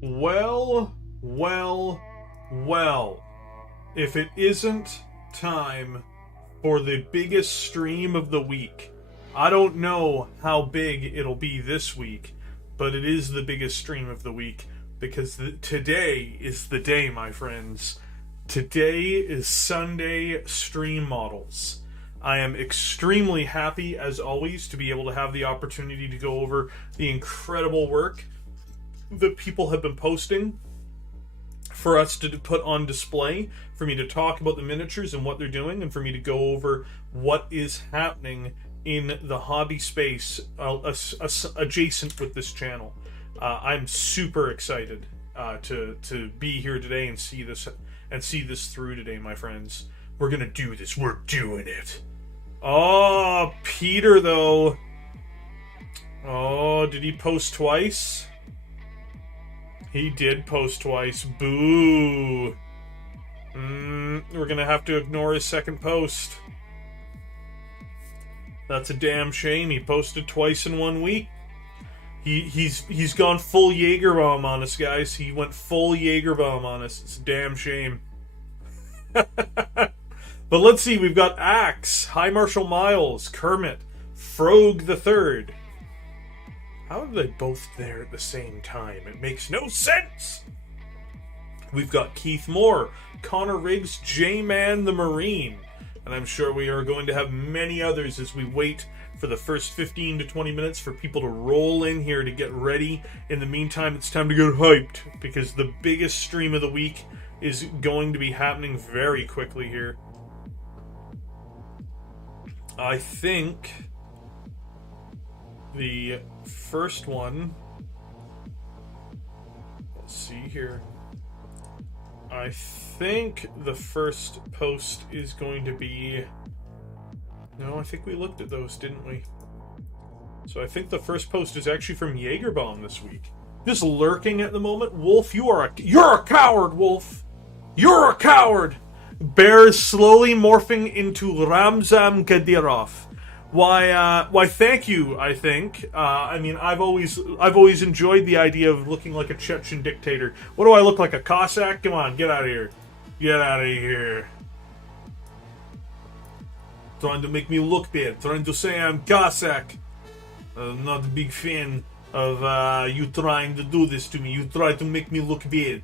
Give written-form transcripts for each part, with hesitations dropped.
Well, well, well. If it isn't time for the biggest stream of the week. I don't know how big it'll be this week, but it is the biggest stream of the week because today is the day, my friends. Today is Sunday Stream Models. I am extremely happy, as always, to be able to have the opportunity to go over the incredible work that people have been posting for us to put on display, for me to talk about the miniatures and what they're doing, and for me to go over what is happening in the hobby space adjacent with this channel. I'm super excited to be here today and see this through today, my friends. We're gonna do this. We're doing it. Oh, Peter, though. Oh, did he post twice? He did post twice. Boo. We're gonna have to ignore his second post. That's a damn shame. He posted twice in 1 week. He's gone full Jaegerbaum on us, guys. He went full Jaegerbaum on us. It's a damn shame. But let's see. We've got Axe, High Marshal Miles, Kermit, Frog the Third. How are they both there at the same time? It makes no sense! We've got Keith Moore, Connor Riggs, J-Man the Marine. And I'm sure we are going to have many others as we wait for the first 15 to 20 minutes for people to roll in here to get ready. In the meantime, it's time to get hyped, because the biggest stream of the week is going to be happening very quickly here. I think the first one, let's see here. I think the first post is going to be, no, I think we looked at those, didn't we? So I think the first post is actually from Jaegerbaum this week. Just lurking at the moment. Wolf, you're a coward, Wolf. You're a coward. Bear is slowly morphing into Ramzan Kadyrov. Why, thank you, I think. I mean, I've always enjoyed the idea of looking like a Chechen dictator. What do I look like, a Cossack? Come on, get out of here. Get out of here. Trying to make me look bad. Trying to say I'm Cossack. Not a big fan of you trying to do this to me. You try to make me look bad.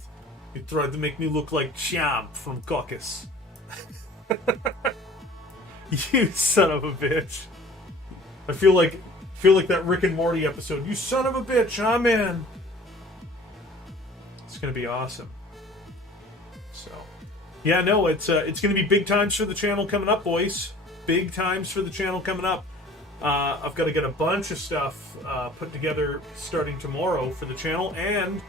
You try to make me look like Champ from Caucus. You son of a bitch. I feel like that Rick and Morty episode. You son of a bitch, I'm in. It's gonna be awesome. So, yeah, no, it's gonna be big times for the channel coming up, boys. Big times for the channel coming up. I've got to get a bunch of stuff put together starting tomorrow for the channel, and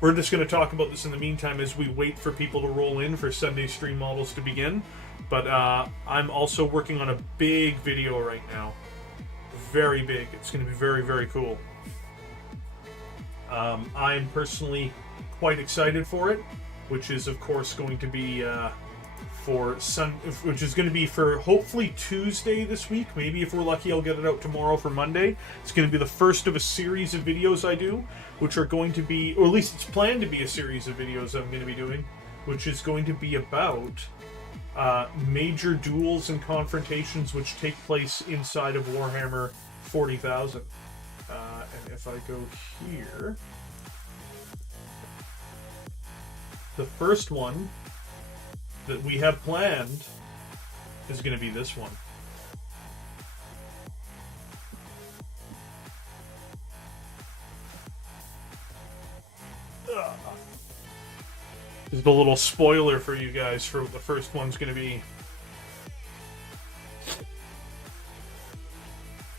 we're just going to talk about this in the meantime as we wait for people to roll in for Sunday Stream Models to begin. But I'm also working on a big video right now. Very big. It's going to be very, very cool. I'm personally quite excited for it, which is, of course, going to be which is going to be for hopefully Tuesday this week. Maybe if we're lucky, I'll get it out tomorrow for Monday. It's going to be the first of a series of videos I do, which are going to be, or at least it's planned to be a series of videos I'm going to be doing, which is going to be about major duels and confrontations which take place inside of Warhammer 40,000. And if I go here, the first one that we have planned is going to be this one. This is a little spoiler for you guys for what the first one's going to be.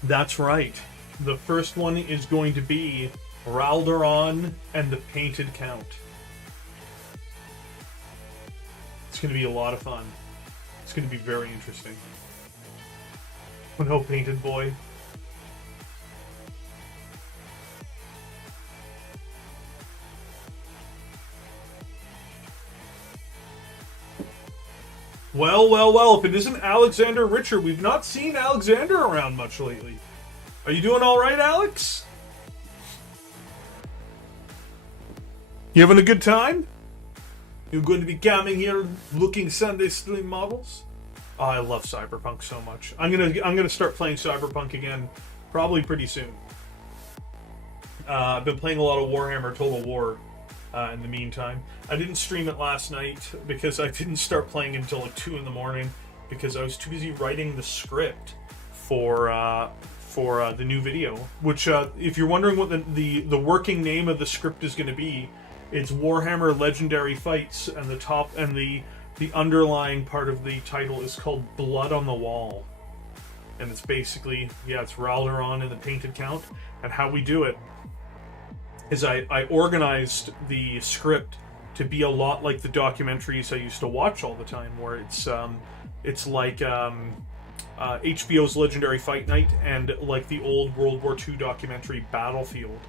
That's right. The first one is going to be Valdore and the Painted Count. It's going to be a lot of fun. It's going to be very interesting. Oh no, Painted Boy. Well, if it isn't Alexander Richer, we've not seen Alexander around much lately. Are you doing alright, Alex? You having a good time? You're going to be coming here looking Sunday stream models? Oh, I love Cyberpunk so much. I'm gonna start playing Cyberpunk again, probably pretty soon. I've been playing a lot of Warhammer Total War in the meantime. I didn't stream it last night because I didn't start playing until like 2 in the morning because I was too busy writing the script for the new video. Which, if you're wondering what the working name of the script is going to be, it's Warhammer Legendary Fights, and the underlying part of the title is called Blood on the Wall. And it's basically, it's Raldoron in the Painted Count. And how we do it is I organized the script to be a lot like the documentaries I used to watch all the time, where it's like HBO's Legendary Fight Night and like the old World War II documentary Battlefield,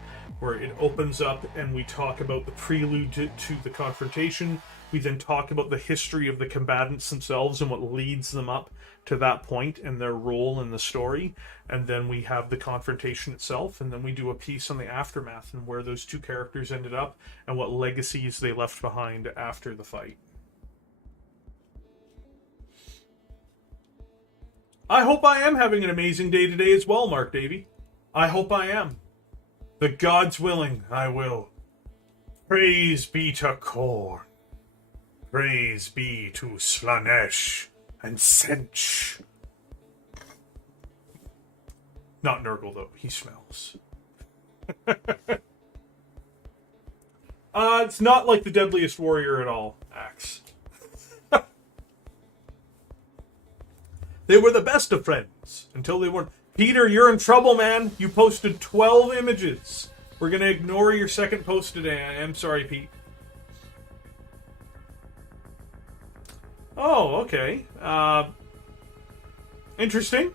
where it opens up and we talk about the prelude to the confrontation. We then talk about the history of the combatants themselves and what leads them up to that point and their role in the story. And then we have the confrontation itself, and then we do a piece on the aftermath and where those two characters ended up and what legacies they left behind after the fight. I hope I am having an amazing day today as well, Mark Davey. I hope I am. The gods willing, I will. Praise be to Korn. Praise be to Slanesh and Sench. Not Nurgle, though. He smells. It's not like the Deadliest Warrior at all, Axe. They were the best of friends until they weren't. Peter, you're in trouble, man. You posted 12 images. We're going to ignore your second post today. I am sorry, Pete. Oh, okay. Interesting.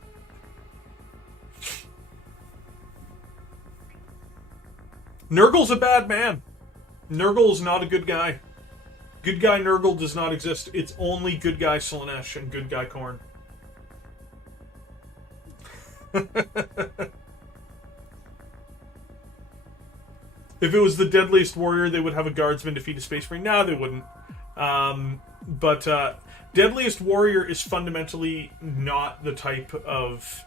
Nurgle's a bad man. Nurgle's not a good guy. Good guy Nurgle does not exist. It's only good guy Slanesh and good guy Korn. If it was the Deadliest Warrior, they would have a guardsman defeat a space marine. No, they wouldn't. But Deadliest Warrior is fundamentally not the type of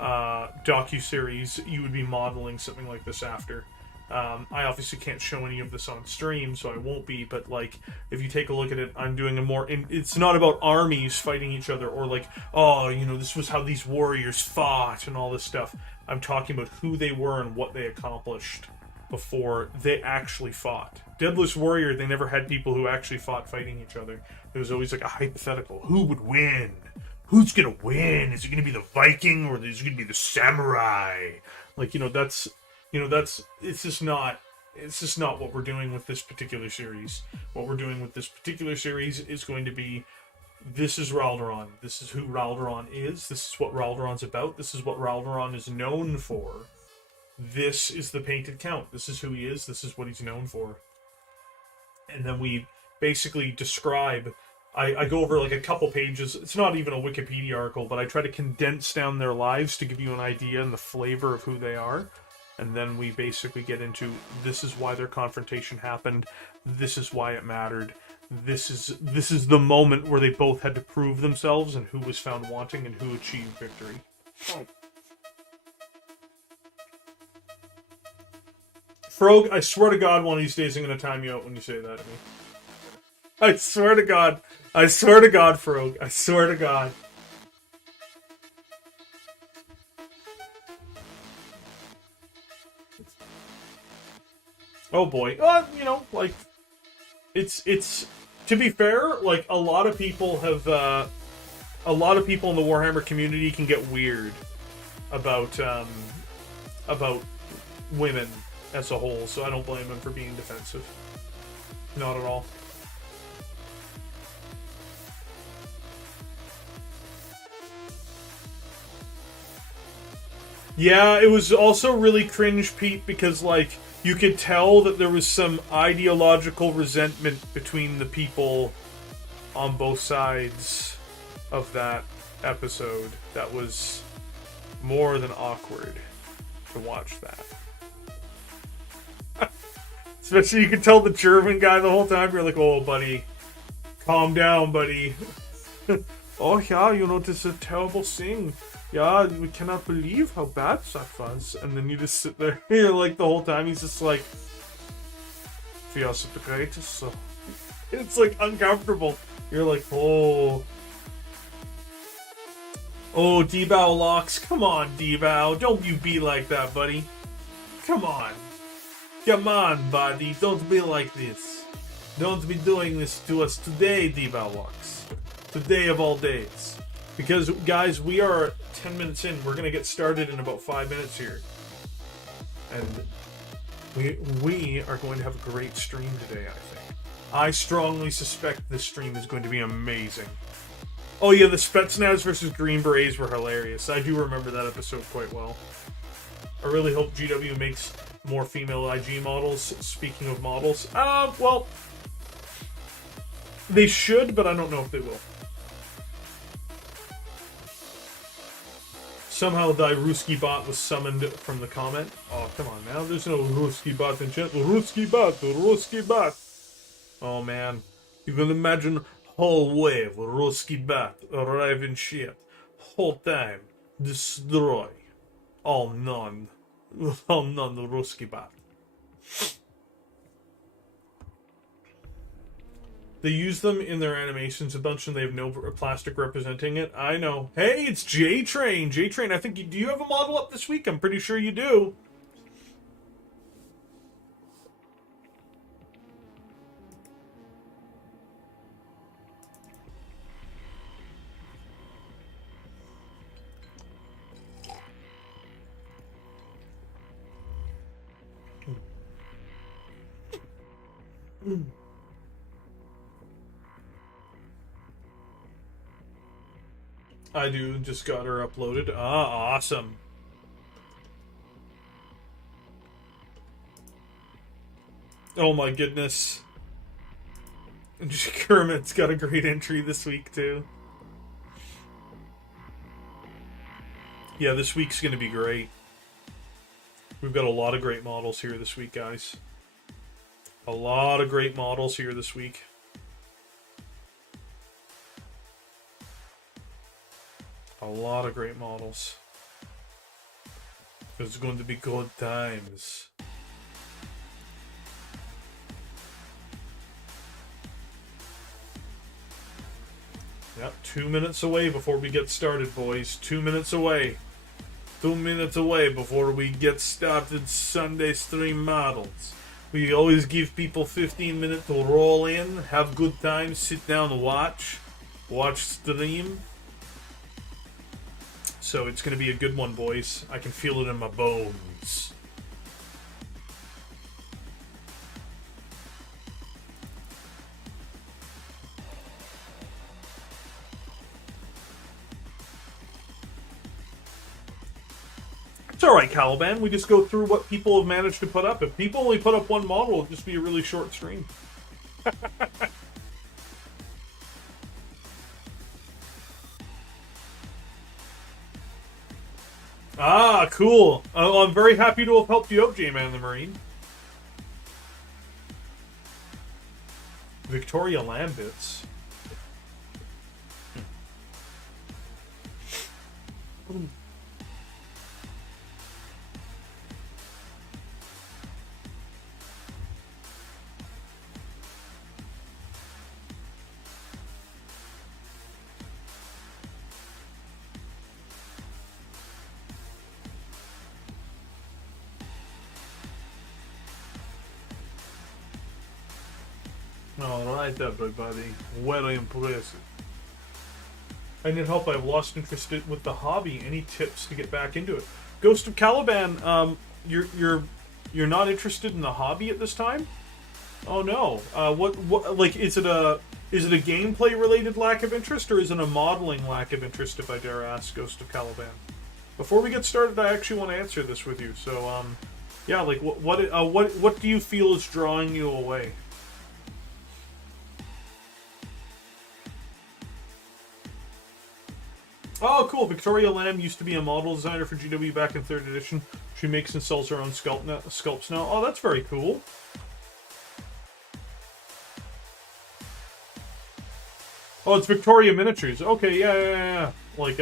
docuseries you would be modeling something like this after. I obviously can't show any of this on stream, so I won't be, but like, if you take a look at it, I'm doing a more, it's not about armies fighting each other, or like, oh, you know, this was how these warriors fought, and all this stuff. I'm talking about who they were and what they accomplished before they actually fought. Deadliest Warrior, they never had people who actually fought fighting each other. There was always like a hypothetical, who would win? Who's gonna win? Is it gonna be the Viking, or is it gonna be the samurai? Like, it's just not what we're doing with this particular series. What we're doing with this particular series is going to be, this is Raldoron. This is who Raldoron is. This is what Raldoron's about. This is what Raldoron is known for. This is the Painted Count. This is who he is. This is what he's known for. And then we basically describe, I go over like a couple pages. It's not even a Wikipedia article, but I try to condense down their lives to give you an idea and the flavor of who they are. And then we basically get into, this is why their confrontation happened. This is why it mattered. This is the moment where they both had to prove themselves and who was found wanting and who achieved victory. Frog, I swear to God, one of these days I'm going to time you out when you say that to me. I swear to God. I swear to God, Frog. I swear to God. Oh boy. Like, it's, to be fair, like, a lot of people in the Warhammer community can get weird about women as a whole, so I don't blame them for being defensive. Not at all. Yeah, it was also really cringe, Pete, because, like, you could tell that there was some ideological resentment between the people on both sides of that episode. That was more than awkward to watch that. Especially you can tell the German guy the whole time. You're like, oh, buddy, calm down, buddy. Oh, yeah, you know, this is a terrible thing. Yeah, we cannot believe how bad that was. And then you just sit there. You're like, the whole time, he's just like, feels the greatest. So it's like uncomfortable. You're like, oh. Oh, D-Bow locks. Come on, D-Bow. Don't you be like that, buddy. Come on. Come on, buddy. Don't be like this. Don't be doing this to us today, D-Bow locks. Today of all days. Because, guys, we are 10 minutes in. We're going to get started in about 5 minutes here. And we are going to have a great stream today, I think. I strongly suspect this stream is going to be amazing. Oh yeah, the Spetsnaz versus Green Berets were hilarious. I do remember that episode quite well. I really hope GW makes more female IG models. Speaking of models. Well, they should, but I don't know if they will. Somehow the Ruski bot was summoned from the comment. Oh, come on now. There's no Ruski bot in chat. Ruski bot. Oh, man. You can imagine whole wave of Ruski bot arrive in ship. Whole time. Destroy. All none Ruski bot. They use them in their animations a bunch and they have no plastic representing it. I know. Hey, it's J-Train. J-Train, I think do you have a model up this week? I'm pretty sure you do. I do, just got her uploaded. Ah, awesome. Oh my goodness. Kermit's got a great entry this week too. Yeah, this week's gonna be great. We've got a lot of great models here this week, guys. A lot of great models here this week. A lot of great models. It's going to be good times. Yep, 2 minutes away before we get started, boys. 2 minutes away. 2 minutes away before we get started Sunday stream models. We always give people 15 minutes to roll in, have good time, sit down and watch stream. So it's going to be a good one, boys. I can feel it in my bones. It's alright, Caliban. We just go through what people have managed to put up. If people only put up one model, it'll just be a really short stream. Ah, cool. I'm very happy to have helped you out, J-Man the Marine. Victoria Lambits. Alright, everybody. Very impressive. I need help. I've lost interest with the hobby. Any tips to get back into it? Ghost of Caliban, you're not interested in the hobby at this time? Oh no. What like is it a gameplay related lack of interest, or is it a modeling lack of interest, if I dare ask, Ghost of Caliban? Before we get started, I actually want to answer this with you. So yeah, like what do you feel is drawing you away? Oh, cool. Victoria Lamb used to be a model designer for GW back in 3rd edition. She makes and sells her own sculpts now. Oh, that's very cool. Oh, it's Victoria Miniatures. Okay, yeah. Like,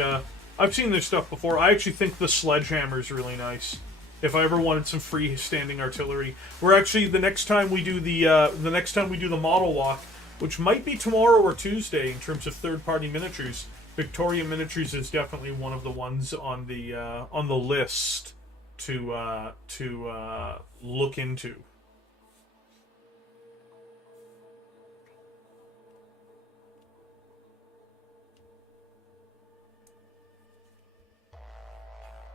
I've seen this stuff before. I actually think the sledgehammer is really nice. If I ever wanted some freestanding artillery, we're actually the next time we do the model walk, which might be tomorrow or Tuesday in terms of third-party miniatures. Victoria Miniatures is definitely one of the ones on the list to look into.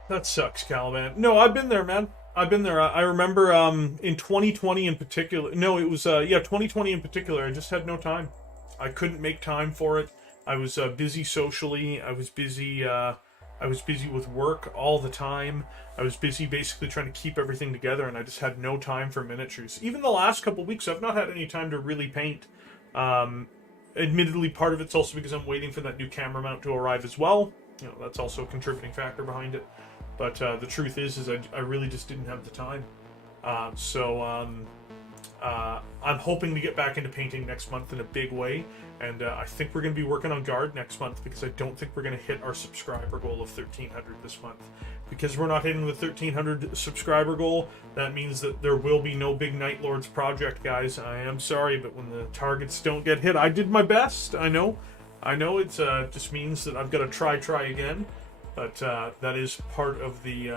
That sucks, Caliban. No, I've been there, man. I've been there. I remember in 2020 in particular. No, it was 2020 in particular. I just had no time. I couldn't make time for it. I was busy socially. I was busy with work all the time. I was busy basically trying to keep everything together, and I just had no time for miniatures. Even the last couple of weeks, I've not had any time to really paint. Admittedly, part of it's also because I'm waiting for that new camera mount to arrive as well. You know, that's also a contributing factor behind it. But the truth is I really just didn't have the time. I'm hoping to get back into painting next month in a big way. And I think we're going to be working on Guard next month, because I don't think we're going to hit our subscriber goal of 1,300 this month. Because we're not hitting the 1,300 subscriber goal, that means that there will be no big Night Lords project, guys. I am sorry, but when the targets don't get hit, I did my best. I know it's just means that I've got to try again. But that is part of the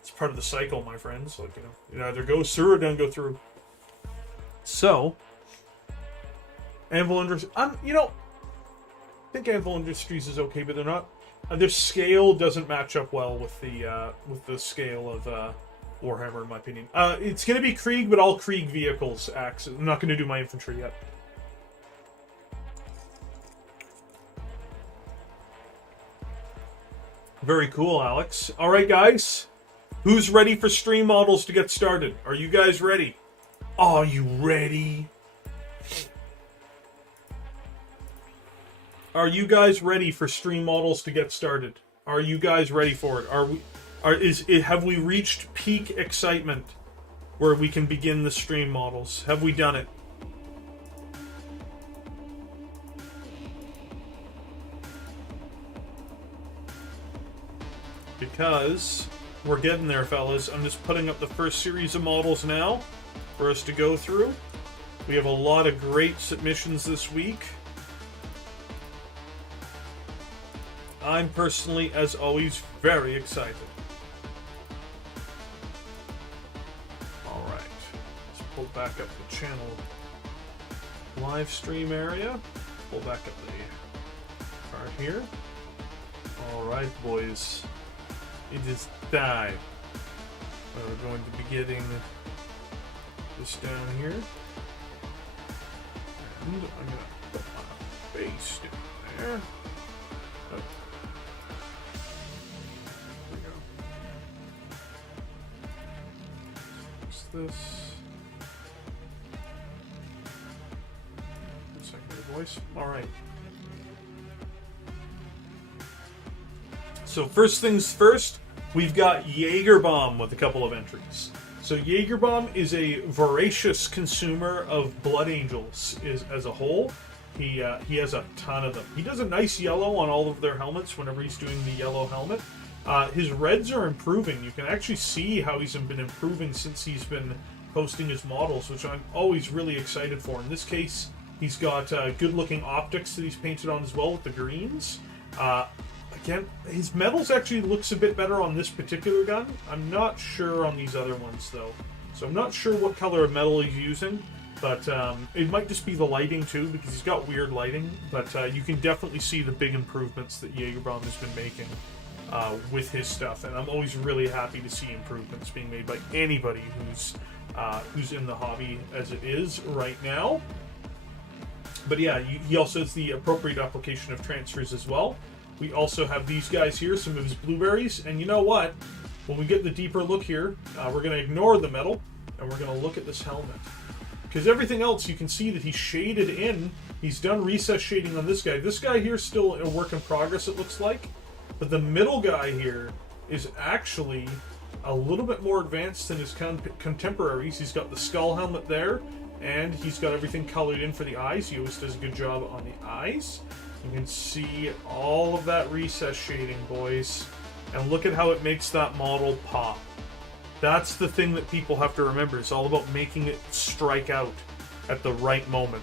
it's part of the cycle, my friends. Like, it either goes through or doesn't go through. So, Anvil Industries, I think Anvil Industries is okay, but they're not. Their scale doesn't match up well with the scale of Warhammer, in my opinion. It's going to be Krieg, but all Krieg vehicles. I'm not going to do my infantry yet. Very cool, Alex. All right, guys. Who's ready for stream models to get started? Are you guys ready? Are you ready? Are you guys ready for stream models to get started? Are you guys ready for it? Have we reached peak excitement where we can begin the stream models? Have we done it? Because we're getting there, fellas. I'm just putting up the first series of models now for us to go through. We have a lot of great submissions this week. I'm personally, as always, very excited. Alright. Let's pull back up the channel live stream area. Pull back up the card here. Alright, boys. It is time. We're going to be getting this down here. And I'm going to put my base down there. Oh. There we go. What's this? Secondary voice. Alright. So first things first, we've got Jaegerbomb with a couple of entries. So Jaegerbomb is a voracious consumer of Blood Angels as a whole. He has a ton of them. He does a nice yellow on all of their helmets whenever he's doing the yellow helmet. His reds are improving. You can actually see how he's been improving since he's been posting his models, which I'm always really excited for. In this case, he's got good-looking optics that he's painted on as well with the greens. Again, his metals actually looks a bit better on this particular gun. I'm not sure on these other ones, though. So I'm not sure what color of metal he's using, but it might just be the lighting, too, because he's got weird lighting. But you can definitely see the big improvements that Jaegerbomb has been making with his stuff. And I'm always really happy to see improvements being made by anybody who's in the hobby as it is right now. But yeah, he also has the appropriate application of transfers as well. We also have these guys here, some of his blueberries, and you know what? When we get the deeper look here, we're going to ignore the metal, and we're going to look at this helmet. Because everything else, you can see that he's shaded in. He's done recess shading on this guy. This guy here is still a work in progress, it looks like. But the middle guy here is actually a little bit more advanced than his contemporaries. He's got the skull helmet there, And he's got everything colored in for the eyes. He always does a good job on the eyes. You can see all of that recess shading, boys. And look at how it makes that model pop. That's the thing that people have to remember. It's all about making it strike out at the right moment.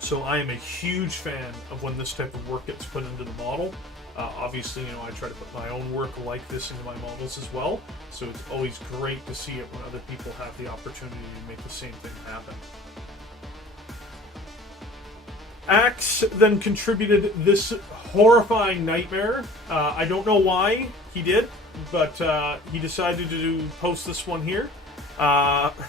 So I am a huge fan of when this type of work gets put into the model. Obviously, you know, I try to put my own work like this into my models as well. So it's always great to see it when other people have the opportunity to make the same thing happen. Axe then contributed this horrifying nightmare. I don't know why he did, but he decided to post this one here. Axe,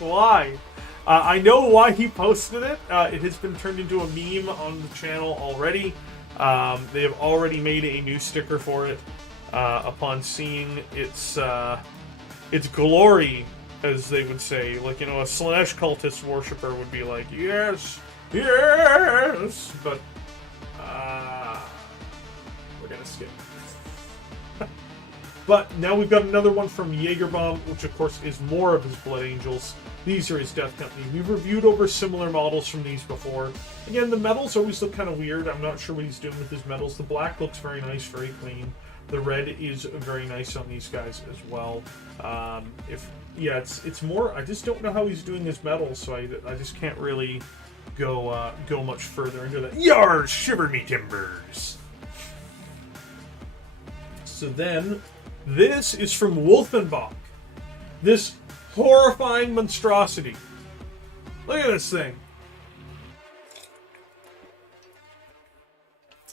why? I know why he posted it. It has been turned into a meme on the channel already. They have already made a new sticker for it upon seeing its glory, as they would say. Like, you know, a Slash cultist worshiper would be like, yes, yes, but we're gonna skip. But now we've got another one from Jaegerbomb, which of course is more of his Blood Angels. These are his Death Company. We've reviewed over similar models from these before. Again, the metals always look kind of weird. I'm not sure what he's doing with his metals. The black looks very nice, very clean. The red is very nice on these guys as well. It's more. I just don't know how he's doing his metals, so I just can't really go much further into that. Yar, shiver me timbers. So then, this is from Wolfenbach. This horrifying monstrosity. Look at this thing.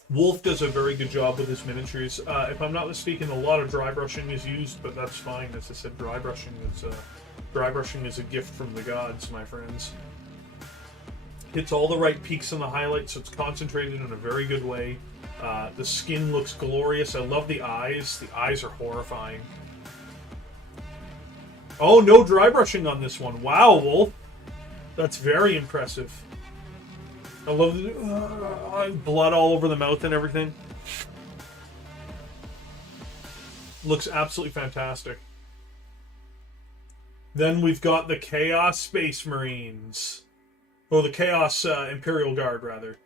Wolf does a very good job with his miniatures. If I'm not mistaken, a lot of dry brushing is used, but that's fine. As I said, dry brushing is a gift from the gods, my friends. Hits all the right peaks on the highlights, so it's concentrated in a very good way. The skin looks glorious. I love the eyes. The eyes are horrifying. Oh, no dry brushing on this one. Wow, Wolf. That's very impressive. I love the blood all over the mouth and everything. Looks absolutely fantastic. Then we've got the Chaos Space Marines. Oh, the Chaos Imperial Guard, rather.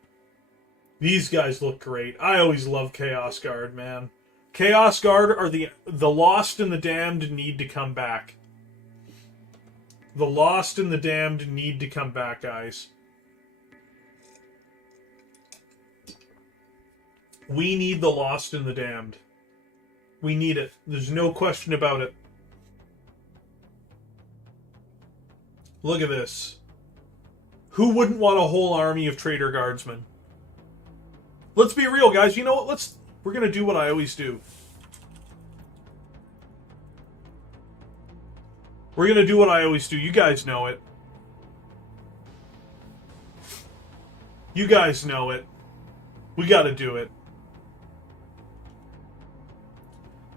These guys look great. I always love Chaos Guard, man. Chaos Guard are the lost and the damned need to come back. The lost and the damned need to come back, guys. We need the lost and the damned. We need it. There's no question about it. Look at this. Who wouldn't want a whole army of Traitor Guardsmen? Let's be real, guys. You know what? We're going to do what I always do. We're going to do what I always do. You guys know it. You guys know it. We got to do it.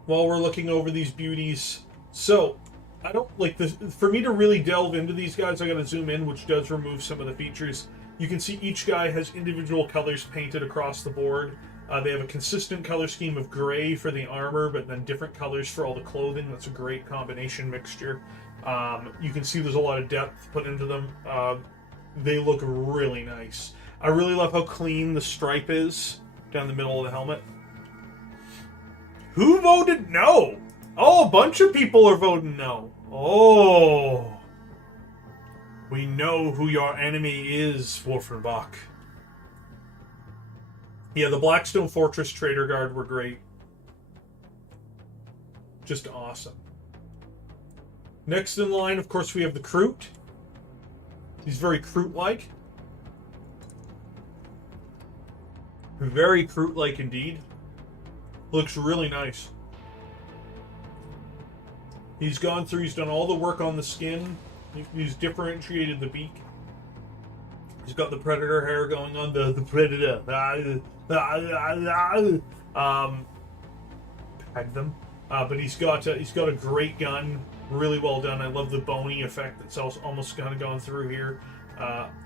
While we're looking over these beauties. So, I don't like this. For me to really delve into these guys, I got to zoom in, which does remove some of the features. You can see each guy has individual colors painted across the board. They have a consistent color scheme of gray for the armor, but then different colors for all the clothing. That's a great combination mixture. You can see there's a lot of depth put into them. They look really nice. I really love how clean the stripe is down the middle of the helmet. Who voted no? Oh, a bunch of people are voting no. Oh. We know who your enemy is, Wolfenbach. Yeah, the Blackstone Fortress Traitor Guard were great. Just awesome. Next in line, of course, we have the Kroot. He's very Kroot-like. Very Kroot-like indeed. Looks really nice. He's gone through, he's done all the work on the skin. He's differentiated the beak. He's got the predator hair going on, the predator. Peg them. But he's got a great gun, really well done. I love the bony effect that's almost kind of gone through here.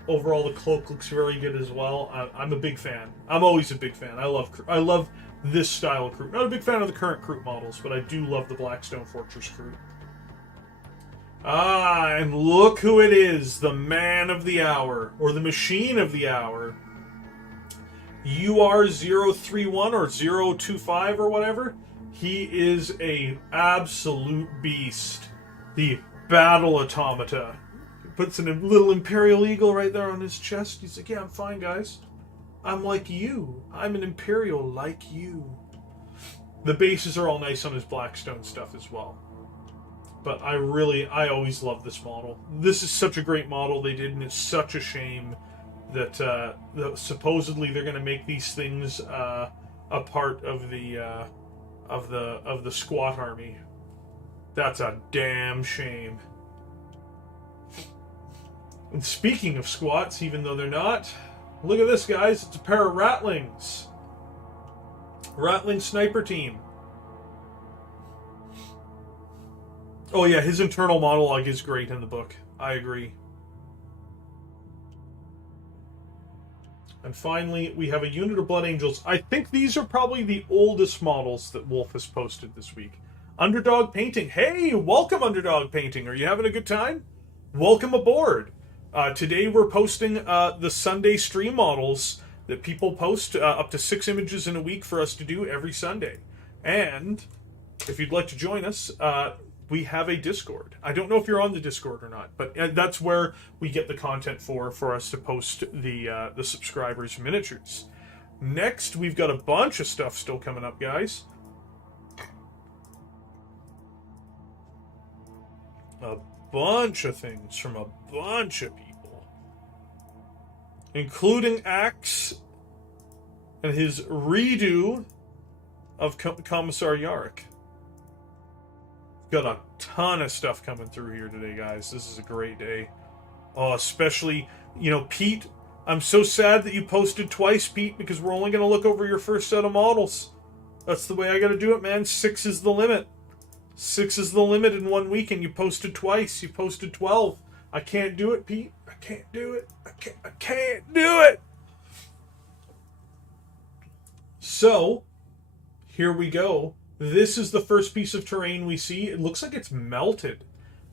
Overall, the cloak looks very good as well. I'm a big fan. I'm always a big fan. I love this style of Kroot. Not a big fan of the current Kroot models, but I do love the Blackstone Fortress Kroot. Ah, and look who it is, the man of the hour, or the machine of the hour. UR031 or 025 or whatever. He is a absolute beast. The Battle Automata. He puts a little Imperial Eagle right there on his chest. He's like, yeah, I'm fine, guys. I'm like you. I'm an Imperial like you. The bases are all nice on his Blackstone stuff as well. But I always love this model. This is such a great model they did, and it's such a shame that supposedly they're going to make these things a part of the squat army. That's a damn shame. And speaking of squats, even though they're not, look at this, guys. It's a pair of Ratlings. Ratling sniper team. Oh yeah, his internal monologue is great in the book. I agree. And finally, we have a unit of Blood Angels. I think these are probably the oldest models that Wolf has posted this week. Underdog Painting. Hey, welcome Underdog Painting. Are you having a good time? Welcome aboard. Today we're posting the Sunday stream models that people post, up to 6 images in a week for us to do every Sunday. And if you'd like to join us, we have a Discord. I don't know if you're on the Discord or not, but that's where we get the content for us to post the subscribers' miniatures. Next, we've got a bunch of stuff still coming up, guys. A bunch of things from a bunch of people, including Axe and his redo of Kamisariarik. Got a ton of stuff coming through here today, guys. This is a great day. Oh, especially, Pete, I'm so sad that you posted twice, Pete, because we're only going to look over your first set of models. That's the way I got to do it, man. 6 is the limit. 6 is the limit in 1 week, and you posted twice. You posted 12. I can't do it, Pete. I can't do it. I can't do it. So, here we go. This is the first piece of terrain we see. It looks like it's melted.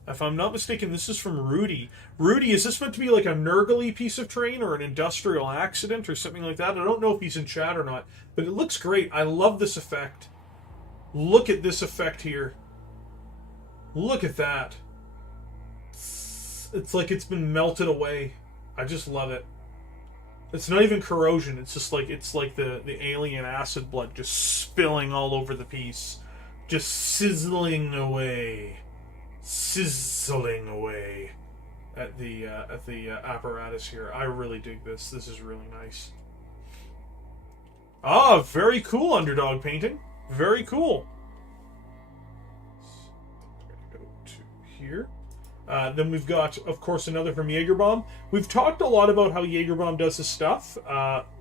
If I'm not mistaken, this is from Rudy. Rudy, is this meant to be like a Nurgle piece of terrain or an industrial accident or something like that? I don't know if he's in chat or not, but it looks great. I love this effect. Look at this effect here. Look at that. It's like it's been melted away. I just love it. It's not even corrosion. It's just like the alien acid blood just spilling all over the piece, just sizzling away at the apparatus here. I really dig this. This is really nice. Ah, very cool Underdog Painting. Very cool. I'm gonna go to here. Then we've got, of course, another from Jaegerbomb. We've talked a lot about how Jaegerbomb does his stuff,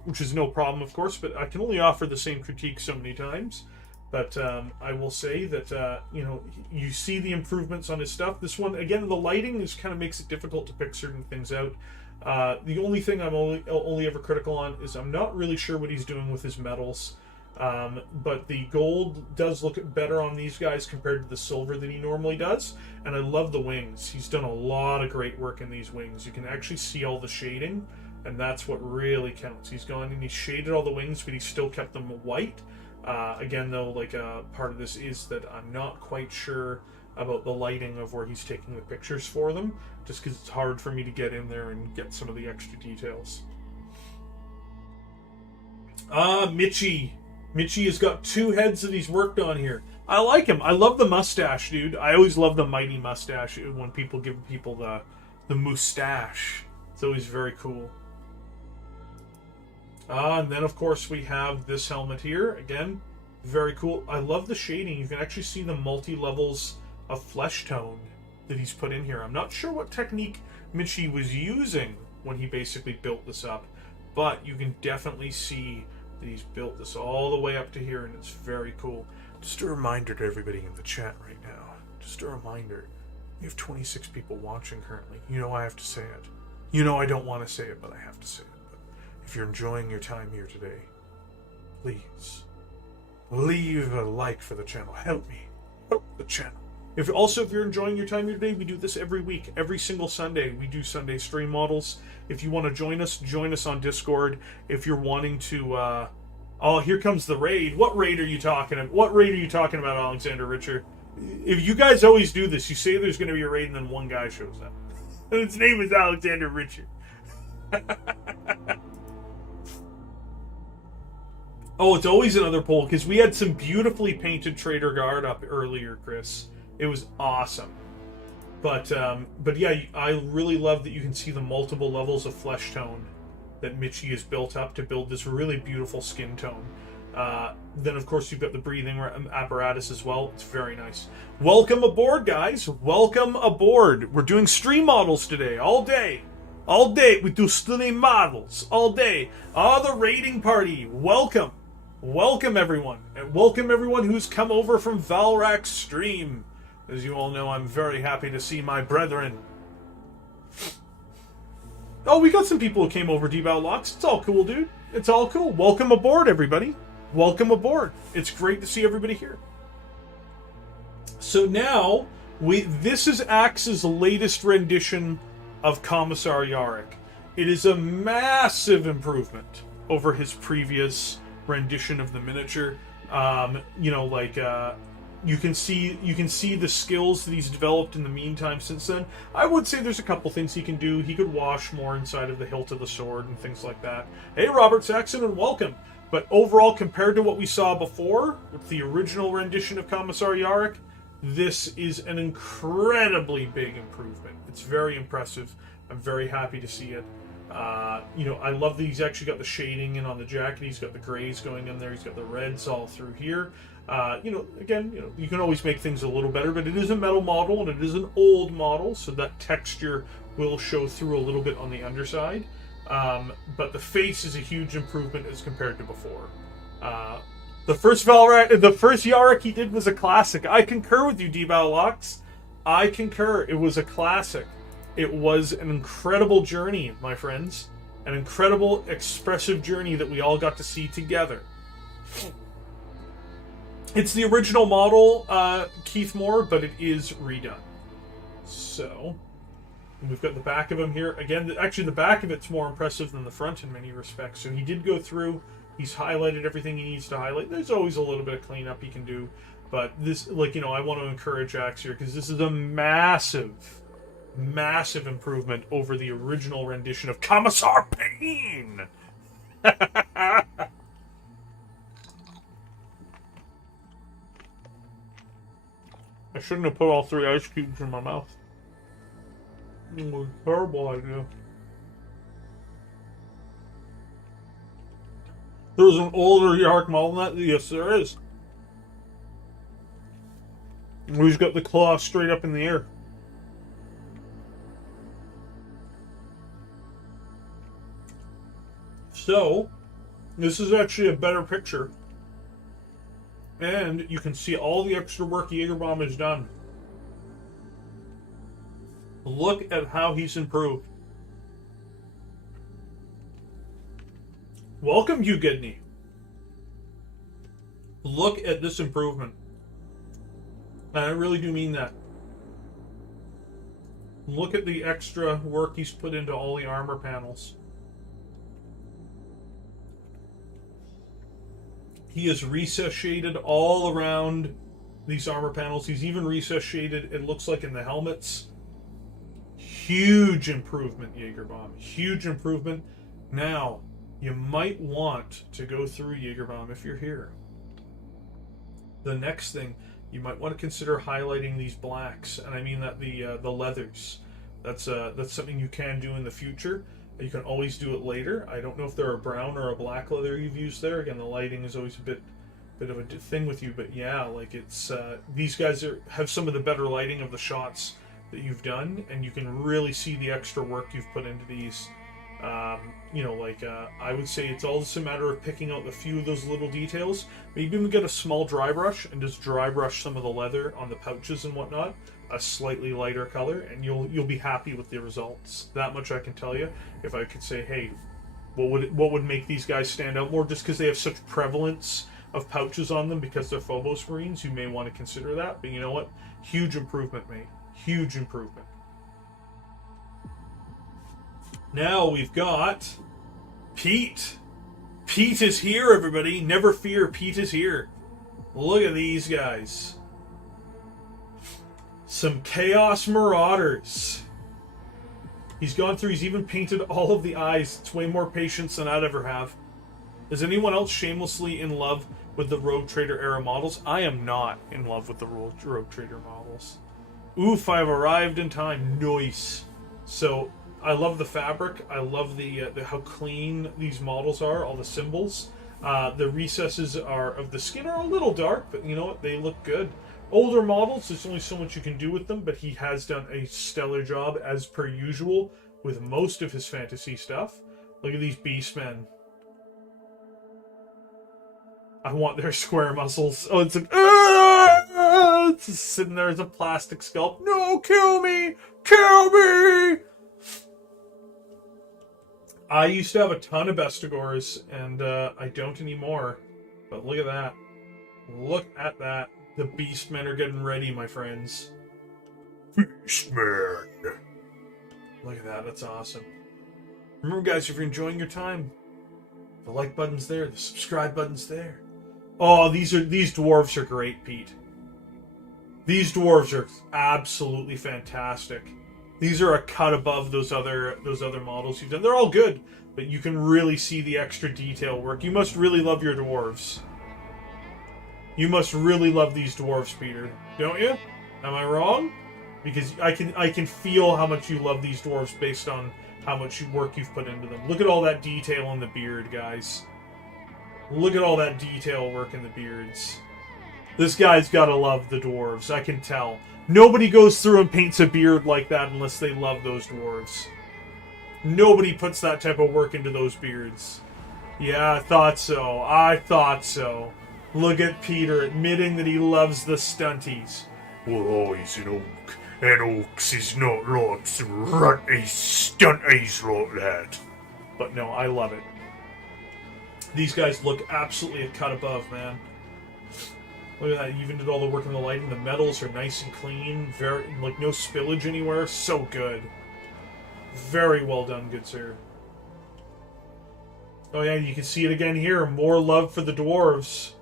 which is no problem, of course, but I can only offer the same critique so many times. But I will say that, you see the improvements on his stuff. This one, again, the lighting kind of makes it difficult to pick certain things out. The only thing I'm only ever critical on is I'm not really sure what he's doing with his metals. But the gold does look better on these guys compared to the silver that he normally does. And I love the wings. He's done a lot of great work in these wings. You can actually see all the shading, and that's what really counts. He's gone and he's shaded all the wings, but he's still kept them white. Again, though, part of this is that I'm not quite sure about the lighting of where he's taking the pictures for them, just because it's hard for me to get in there and get some of the extra details. Mitchie. Mitchie has got 2 heads that he's worked on here. I like him. I love the mustache, dude. I always love the mighty mustache when people give people the mustache. It's always very cool. And then, of course, we have this helmet here. Again, very cool. I love the shading. You can actually see the multi-levels of flesh tone that he's put in here. I'm not sure what technique Mitchie was using when he basically built this up, but you can definitely see that he's built this all the way up to here, and it's very cool. Just a reminder to everybody in the chat right now. Just a reminder. We have 26 people watching currently. You know I have to say it. You know I don't want to say it, but I have to say it. But if you're enjoying your time here today, please leave a like for the channel. Help me. Help the channel. If you're enjoying your time here today, we do this every week, every single Sunday. We do Sunday stream models. If you want to join us on Discord. If you're wanting to, oh, here comes the raid. What raid are you talking about? What raid are you talking about, Alexander Richard? If you guys always do this, you say there's going to be a raid, and then one guy shows up. And his name is Alexander Richard. Oh, it's always another poll, because we had some beautifully painted Traitor Guard up earlier, Chris. It was awesome. But yeah, I really love that you can see the multiple levels of flesh tone that Mitchie has built up to build this really beautiful skin tone. Then, of course, you've got the breathing apparatus as well. It's very nice. Welcome aboard, guys. Welcome aboard. We're doing stream models today, all day. All day, we do stream models. All day. The raiding party. Welcome. Welcome, everyone. And welcome, everyone who's come over from Valrak's stream. As you all know, I'm very happy to see my brethren. Oh, we got some people who came over, D-Bow Locks. It's all cool, dude. It's all cool. Welcome aboard, everybody. Welcome aboard. It's great to see everybody here. So now, this is Axe's latest rendition of Kamisariarik. It is a massive improvement over his previous rendition of the miniature. You can see the skills that he's developed in the meantime since then. I would say there's a couple things he can do. He could wash more inside of the hilt of the sword and things like that. Hey, Robert Saxon, and welcome. But overall, compared to what we saw before, with the original rendition of Kamisariarik, this is an incredibly big improvement. It's very impressive. I'm very happy to see it. I love that he's actually got the shading in on the jacket. He's got the grays going in there. He's got the reds all through here. You can always make things a little better, but it is a metal model and it is an old model, so that texture will show through a little bit on the underside. But the face is a huge improvement as compared to before. The first Yarrick he did was a classic. I concur with you, D-Bow Locks. I concur. It was a classic. It was an incredible journey, my friends. An incredible, expressive journey that we all got to see together. It's the original model, Keith Moore, but it is redone. So, we've got the back of him here. Again, actually the back of it's more impressive than the front in many respects. So he did go through, he's highlighted everything he needs to highlight. There's always a little bit of cleanup he can do. But this, I want to encourage Axe here, because this is a massive improvement over the original rendition of Commissar Payne! I shouldn't have put all 3 ice cubes in my mouth. It was a terrible idea. There's an older Yarrick model than that? Yes, there is. He's got the claw straight up in the air. So, this is actually a better picture. And you can see all the extra work Jägerbomb has done. Look at how he's improved. Welcome, you Gidney. Look at this improvement. And I really do mean that. Look at the extra work he's put into all the armor panels. He has recess shaded all around these armor panels. He's even recess shaded, it looks like, in the helmets. Huge improvement, Jägerbomb. Huge improvement. Now, you might want to go through Jägerbomb if you're here. The next thing, you might want to consider highlighting these blacks, and I mean that the leathers. That's something you can do in the future. You can always do it later. I don't know if they're a brown or a black leather you've used there. Again, the lighting is always a bit of a thing with you, but yeah, like it's these guys have some of the better lighting of the shots that you've done, and you can really see the extra work you've put into these. I would say it's all just a matter of picking out a few of those little details. Maybe even get a small dry brush and just dry brush some of the leather on the pouches and whatnot, a slightly lighter color, and you'll be happy with the results. That much I can tell you. If I could say, hey, what would make these guys stand out more, just because they have such prevalence of pouches on them because they're Phobos Marines, you may want to consider that. But you know what? Huge improvement, mate. Huge improvement. Now we've got Pete. Pete is here, everybody. Never fear, Pete is here. Look at these guys. Some Chaos Marauders. He's gone through, he's even painted all of the eyes. It's way more patience than I'd ever have. Is anyone else shamelessly in love with the Rogue Trader era models? I am not in love with the Rogue Trader models. Oof, I've arrived in time. Nice. So, I love the fabric. I love the how clean these models are, all the symbols. The recesses of the skin are a little dark, but you know what? They look good. Older models, there's only so much you can do with them, but he has done a stellar job, as per usual, with most of his fantasy stuff. Look at these Beastmen. I want their square muscles. Oh, it's just sitting there as a plastic sculpt. No, kill me! Kill me! I used to have a ton of Bestigors, and I don't anymore. But look at that. Look at that. The Beastmen are getting ready, my friends. Beastmen! Look at that, that's awesome. Remember, guys, if you're enjoying your time, the like button's there, the subscribe button's there. Oh, these dwarves are great, Pete. These dwarves are absolutely fantastic. These are a cut above those other models you've done. They're all good, but you can really see the extra detail work. You must really love your dwarves. You must really love these dwarves, Peter, don't you? Am I wrong? Because I can feel how much you love these dwarves based on how much work you've put into them. Look at all that detail in the beard, guys. Look at all that detail work in the beards. This guy's gotta love the dwarves, I can tell. Nobody goes through and paints a beard like that unless they love those dwarves. Nobody puts that type of work into those beards. Yeah, I thought so. I thought so. Look at Peter admitting that he loves the stunties. Well, he's an oak, and oaks is not like some runty stunties like that. But no, I love it. These guys look absolutely a cut above, man. Look at that, you even did all the work in the lighting. The metals are nice and clean, very, like, no spillage anywhere. So good. Very well done, good sir. Oh yeah, you can see it again here. More love for the dwarves.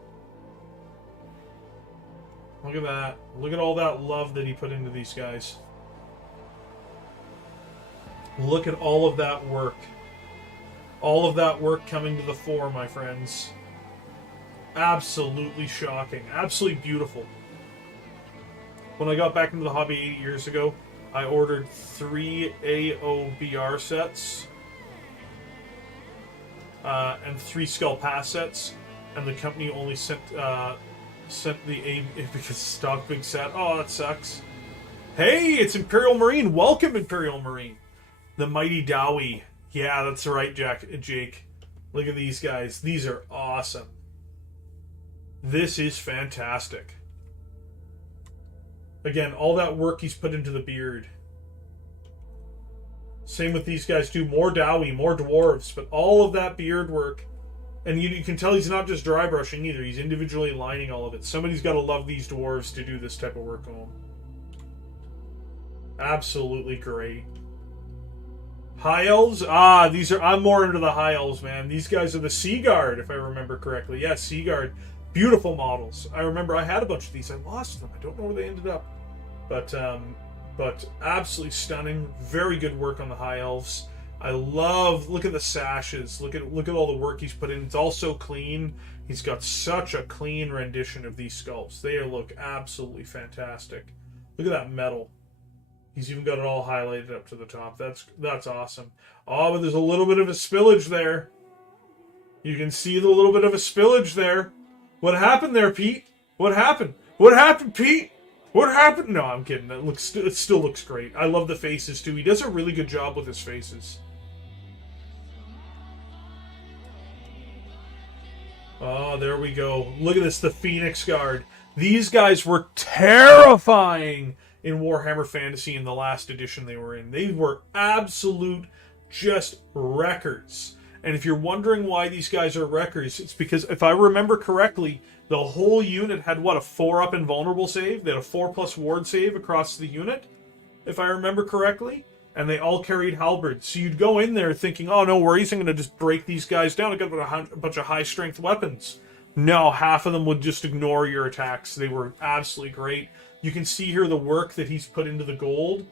Look at that. Look at all that love that he put into these guys. Look at all of that work. All of that work coming to the fore, my friends. Absolutely shocking. Absolutely beautiful. When I got back into the hobby 8 years ago, I ordered 3 AOBR sets and 3 Skull Pass sets, and the company only sent the A because stock big set. Oh, that sucks. Hey, it's Imperial Marine. Welcome, Imperial Marine. The mighty Dowie. Yeah, that's right, Jake. Look at these guys. These are awesome. This is fantastic. Again, all that work he's put into the beard. Same with these guys too. More Dowie, more dwarves, but all of that beard work. And you can tell he's not just dry brushing either. He's individually lining all of it. Somebody's got to love these dwarves to do this type of work on them. Absolutely great. High Elves? Ah, these are... I'm more into the High Elves, man. These guys are the Sea Guard, if I remember correctly. Yeah, Sea Guard. Beautiful models. I remember I had a bunch of these. I lost them. I don't know where they ended up. But absolutely stunning. Very good work on the High Elves. I love... Look at the sashes. Look at all the work he's put in. It's all so clean. He's got such a clean rendition of these sculpts. They look absolutely fantastic. Look at that metal. He's even got it all highlighted up to the top. That's awesome. Oh, but there's a little bit of a spillage there. You can see the little bit of a spillage there. What happened there, Pete? What happened? What happened, Pete? What happened? No, I'm kidding. It still looks great. I love the faces too. He does a really good job with his faces. Oh, there we go. Look at this, the Phoenix Guard. These guys were terrifying in Warhammer Fantasy in the last edition they were in. They were absolute just records. And if you're wondering why these guys are wreckers, it's because, if I remember correctly, the whole unit had, what, a 4-up invulnerable save? They had a 4+ ward save across the unit, if I remember correctly. And they all carried halberds. So you'd go in there thinking, oh, no worries, I'm going to just break these guys down. I got a bunch of high-strength weapons. No, half of them would just ignore your attacks. They were absolutely great. You can see here the work that he's put into the gold.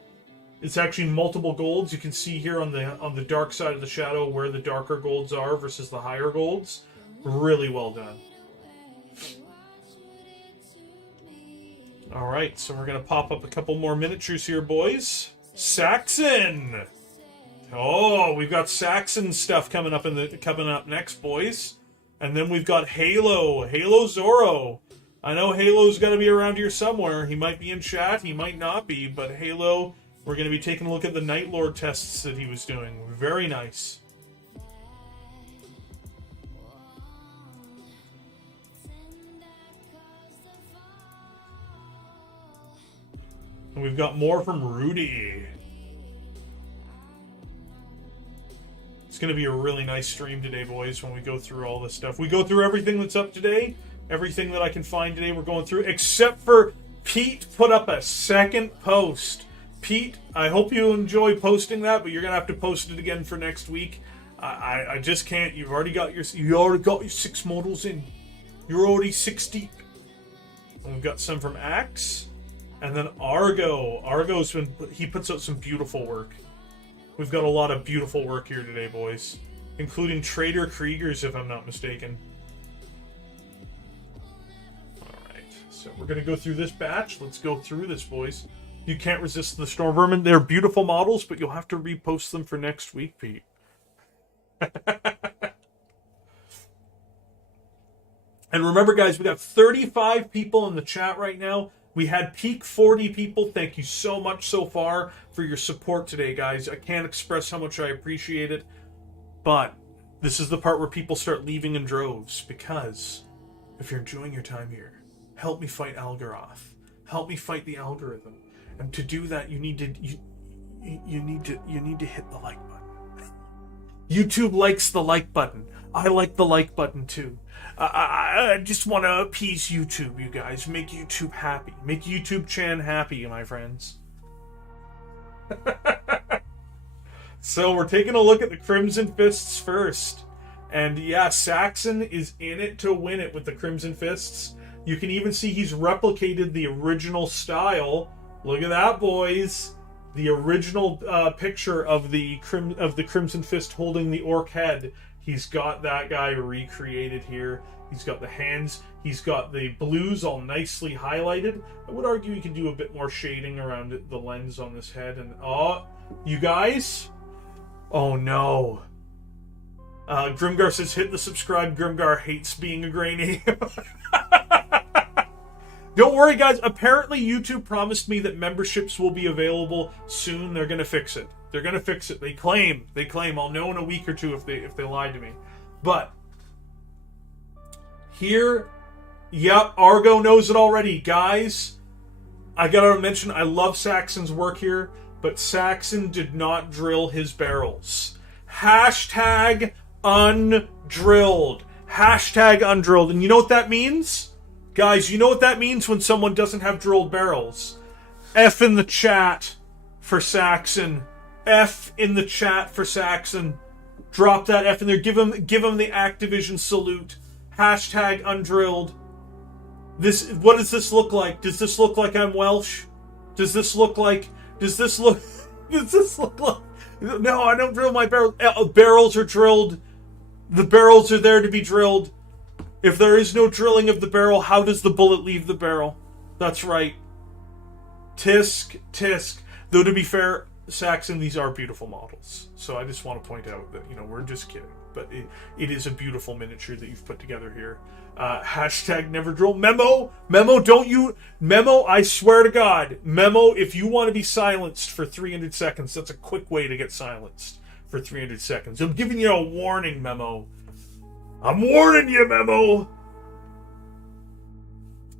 It's actually multiple golds. You can see here on the dark side of the shadow where the darker golds are versus the higher golds. Really well done. Alright, so we're going to pop up a couple more miniatures here, boys. Saxon! Oh, we've got Saxon stuff coming up next, boys. And then we've got Halo Zorro. I know Halo's got to be around here somewhere. He might be in chat, he might not be, but Halo, we're going to be taking a look at the Night Lord tests that he was doing. Very nice. And we've got more from Rudy. It's going to be a really nice stream today, boys, when we go through all this stuff. We go through everything that's up today, everything that I can find today we're going through, except for Pete put up a second post. Pete, I hope you enjoy posting that, but you're going to have to post it again for next week. I just can't. You've already got your 6 models in. You're already 6 deep. And we've got some from Axe. And then Argo. He puts out some beautiful work. We've got a lot of beautiful work here today, boys. Including Traitor Kriegers, if I'm not mistaken. Alright, so we're going to go through this batch. Let's go through this, boys. You can't resist the Storm Vermin. They're beautiful models, but you'll have to repost them for next week, Pete. And remember, guys, we got 35 people in the chat right now. We had peak 40 people. Thank you so much so far for your support today, guys. I can't express how much I appreciate it. But this is the part where people start leaving in droves. Because if you're enjoying your time here, help me fight Algaroth. Help me fight the algorithm. And to do that, you need to hit the like button. YouTube likes the like button. I like the like button too. I just want to appease YouTube, you guys. Make YouTube happy. Make YouTube Chan happy, my friends. So we're taking a look at the Crimson Fists first. And yeah, Saxon is in it to win it with the Crimson Fists. You can even see he's replicated the original style. Look at that, boys. The original picture of the Crimson Fist holding the orc head. He's got that guy recreated here. He's got the hands. He's got the blues all nicely highlighted. I would argue you can do a bit more shading around the lens on this head. And you guys? Oh no. Grimgar says, hit the subscribe. Grimgar hates being a gray name. Don't worry, guys. Apparently, YouTube promised me that memberships will be available soon. They're going to fix it. They're going to fix it. They claim. I'll know in a week or two if they lied to me. But here, yep, Argo knows it already. Guys, I got to mention, I love Saxon's work here, but Saxon did not drill his barrels. Hashtag undrilled. Hashtag undrilled. And you know what that means? Guys, you know what that means when someone doesn't have drilled barrels? F in the chat for Saxon. F in the chat for Saxon. Drop that F in there. Give him the Activision salute. Hashtag undrilled. What does this look like? Does this look like I'm Welsh? Does this look like... No, I don't drill my barrels. Barrels are drilled. The barrels are there to be drilled. If there is no drilling of the barrel, how does the bullet leave the barrel? That's right. Tisk. Though to be fair, Saxon, these are beautiful models. So I just want to point out that, we're just kidding. But it is a beautiful miniature that you've put together here. Hashtag never drill. Memo, I swear to God. Memo, if you want to be silenced for 300 seconds, that's a quick way to get silenced for 300 seconds. I'm giving you a warning, Memo. I'm warning you, Memo!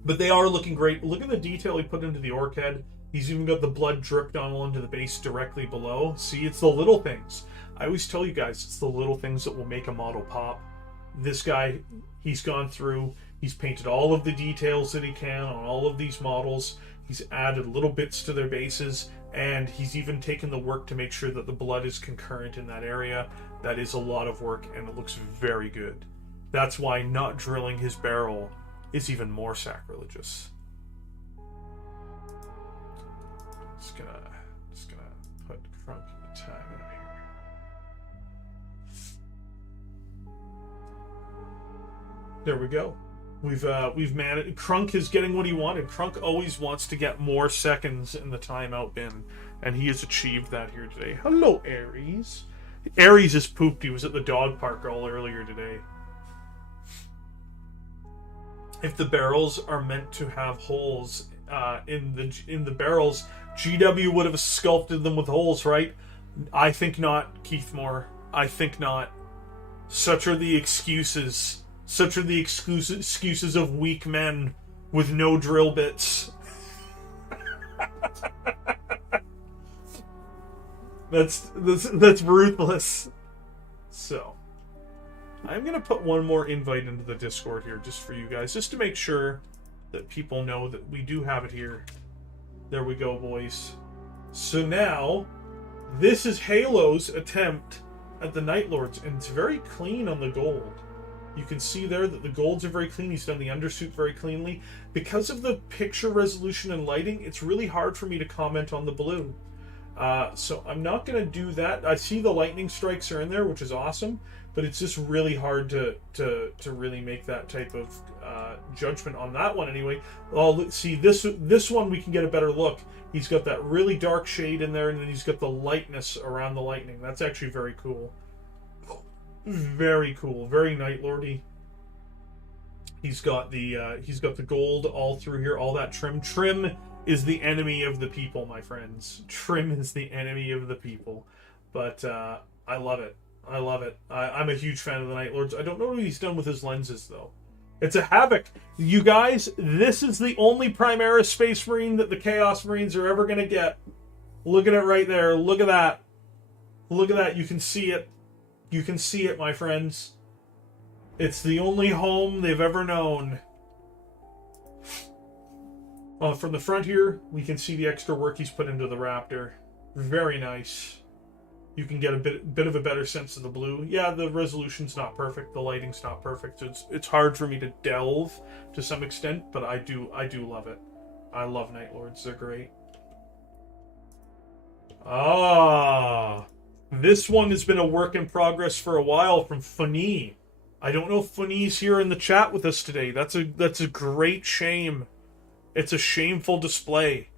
But they are looking great. Look at the detail he put into the orc head. He's even got the blood drip down onto the base directly below. See, it's the little things. I always tell you guys, it's the little things that will make a model pop. This guy, he's gone through, he's painted all of the details that he can on all of these models. He's added little bits to their bases, and he's even taken the work to make sure that the blood is concurrent in that area. That is a lot of work, and it looks very good. That's why not drilling his barrel is even more sacrilegious. Just gonna put Crunk time in here. There we go. We've managed. Crunk is getting what he wanted. Crunk always wants to get more seconds in the timeout bin, and he has achieved that here today. Hello, Ares. Ares is pooped. He was at the dog park all earlier today. If the barrels are meant to have holes in the barrels, GW would have sculpted them with holes, right? I think not, Keith Moore. I think not. Such are the excuses. Such are the excuses of weak men with no drill bits. That's ruthless. So, I'm going to put one more invite into the Discord here just for you guys, just to make sure that people know that we do have it here. There we go, boys. So now, this is Halo's attempt at the Night Lords, and it's very clean on the gold. You can see there that the golds are very clean. He's done the undersuit very cleanly. Because of the picture resolution and lighting, it's really hard for me to comment on the blue. So I'm not going to do that. I see the lightning strikes are in there, which is awesome, but it's just really hard to really make that type of judgment on that one anyway. Well, see, this one we can get a better look. He's got that really dark shade in there, and then he's got the lightness around the lightning. That's actually very cool. Very cool, very Night Lordy. He's got the gold all through here, all that trim. Trim is the enemy of the people, my friends. Trim is the enemy of the people. But I love it. I love it. I'm a huge fan of the Night Lords. I don't know what he's done with his lenses though. It's a Havoc. You guys, this is the only Primaris Space Marine that the Chaos Marines are ever gonna get. Look at it right there. Look at that. Look at that. You can see it. You can see it, my friends. It's the only home they've ever known. From the front here, we can see the extra work he's put into the Raptor. Very nice. You can get a bit of a better sense of the blue. Yeah, the resolution's not perfect. The lighting's not perfect. It's hard for me to delve to some extent, but I do love it. I love Night Lords. They're great. Ah. This one has been a work in progress for a while from Funny. I don't know if Funny's here in the chat with us today. That's a great shame. It's a shameful display.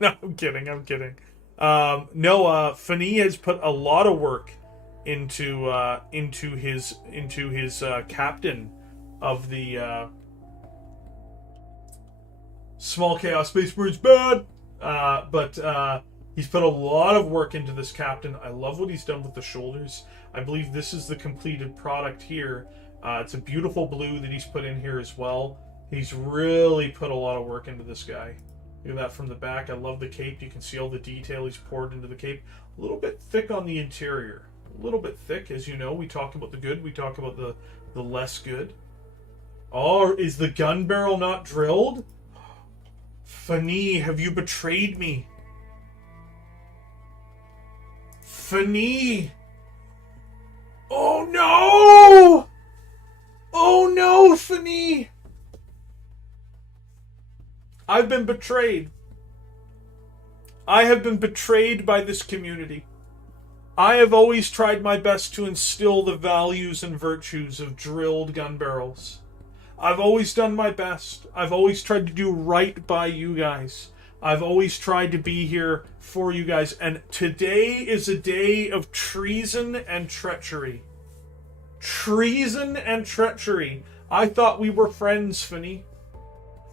No, I'm kidding. Funny has put a lot of work into his captain of the Small Chaos Space Marines. Bad, but he's put a lot of work into this captain. I love what he's done with the shoulders. I believe this is the completed product here. It's a beautiful blue that he's put in here as well. He's really put a lot of work into this guy. Look at that from the back. I love the cape. You can see all the detail he's poured into the cape. A little bit thick on the interior. A little bit thick, as you know. We talk about the good. We talk about the less good. Oh, is the gun barrel not drilled? Fanny, have you betrayed me? Fanny! Oh no! Oh no, Fanny! I've been betrayed. I have been betrayed by this community. I have always tried my best to instill the values and virtues of drilled gun barrels. I've always done my best. I've always tried to do right by you guys. I've always tried to be here for you guys. And today is a day of treason and treachery. Treason and treachery. I thought we were friends, Fanny.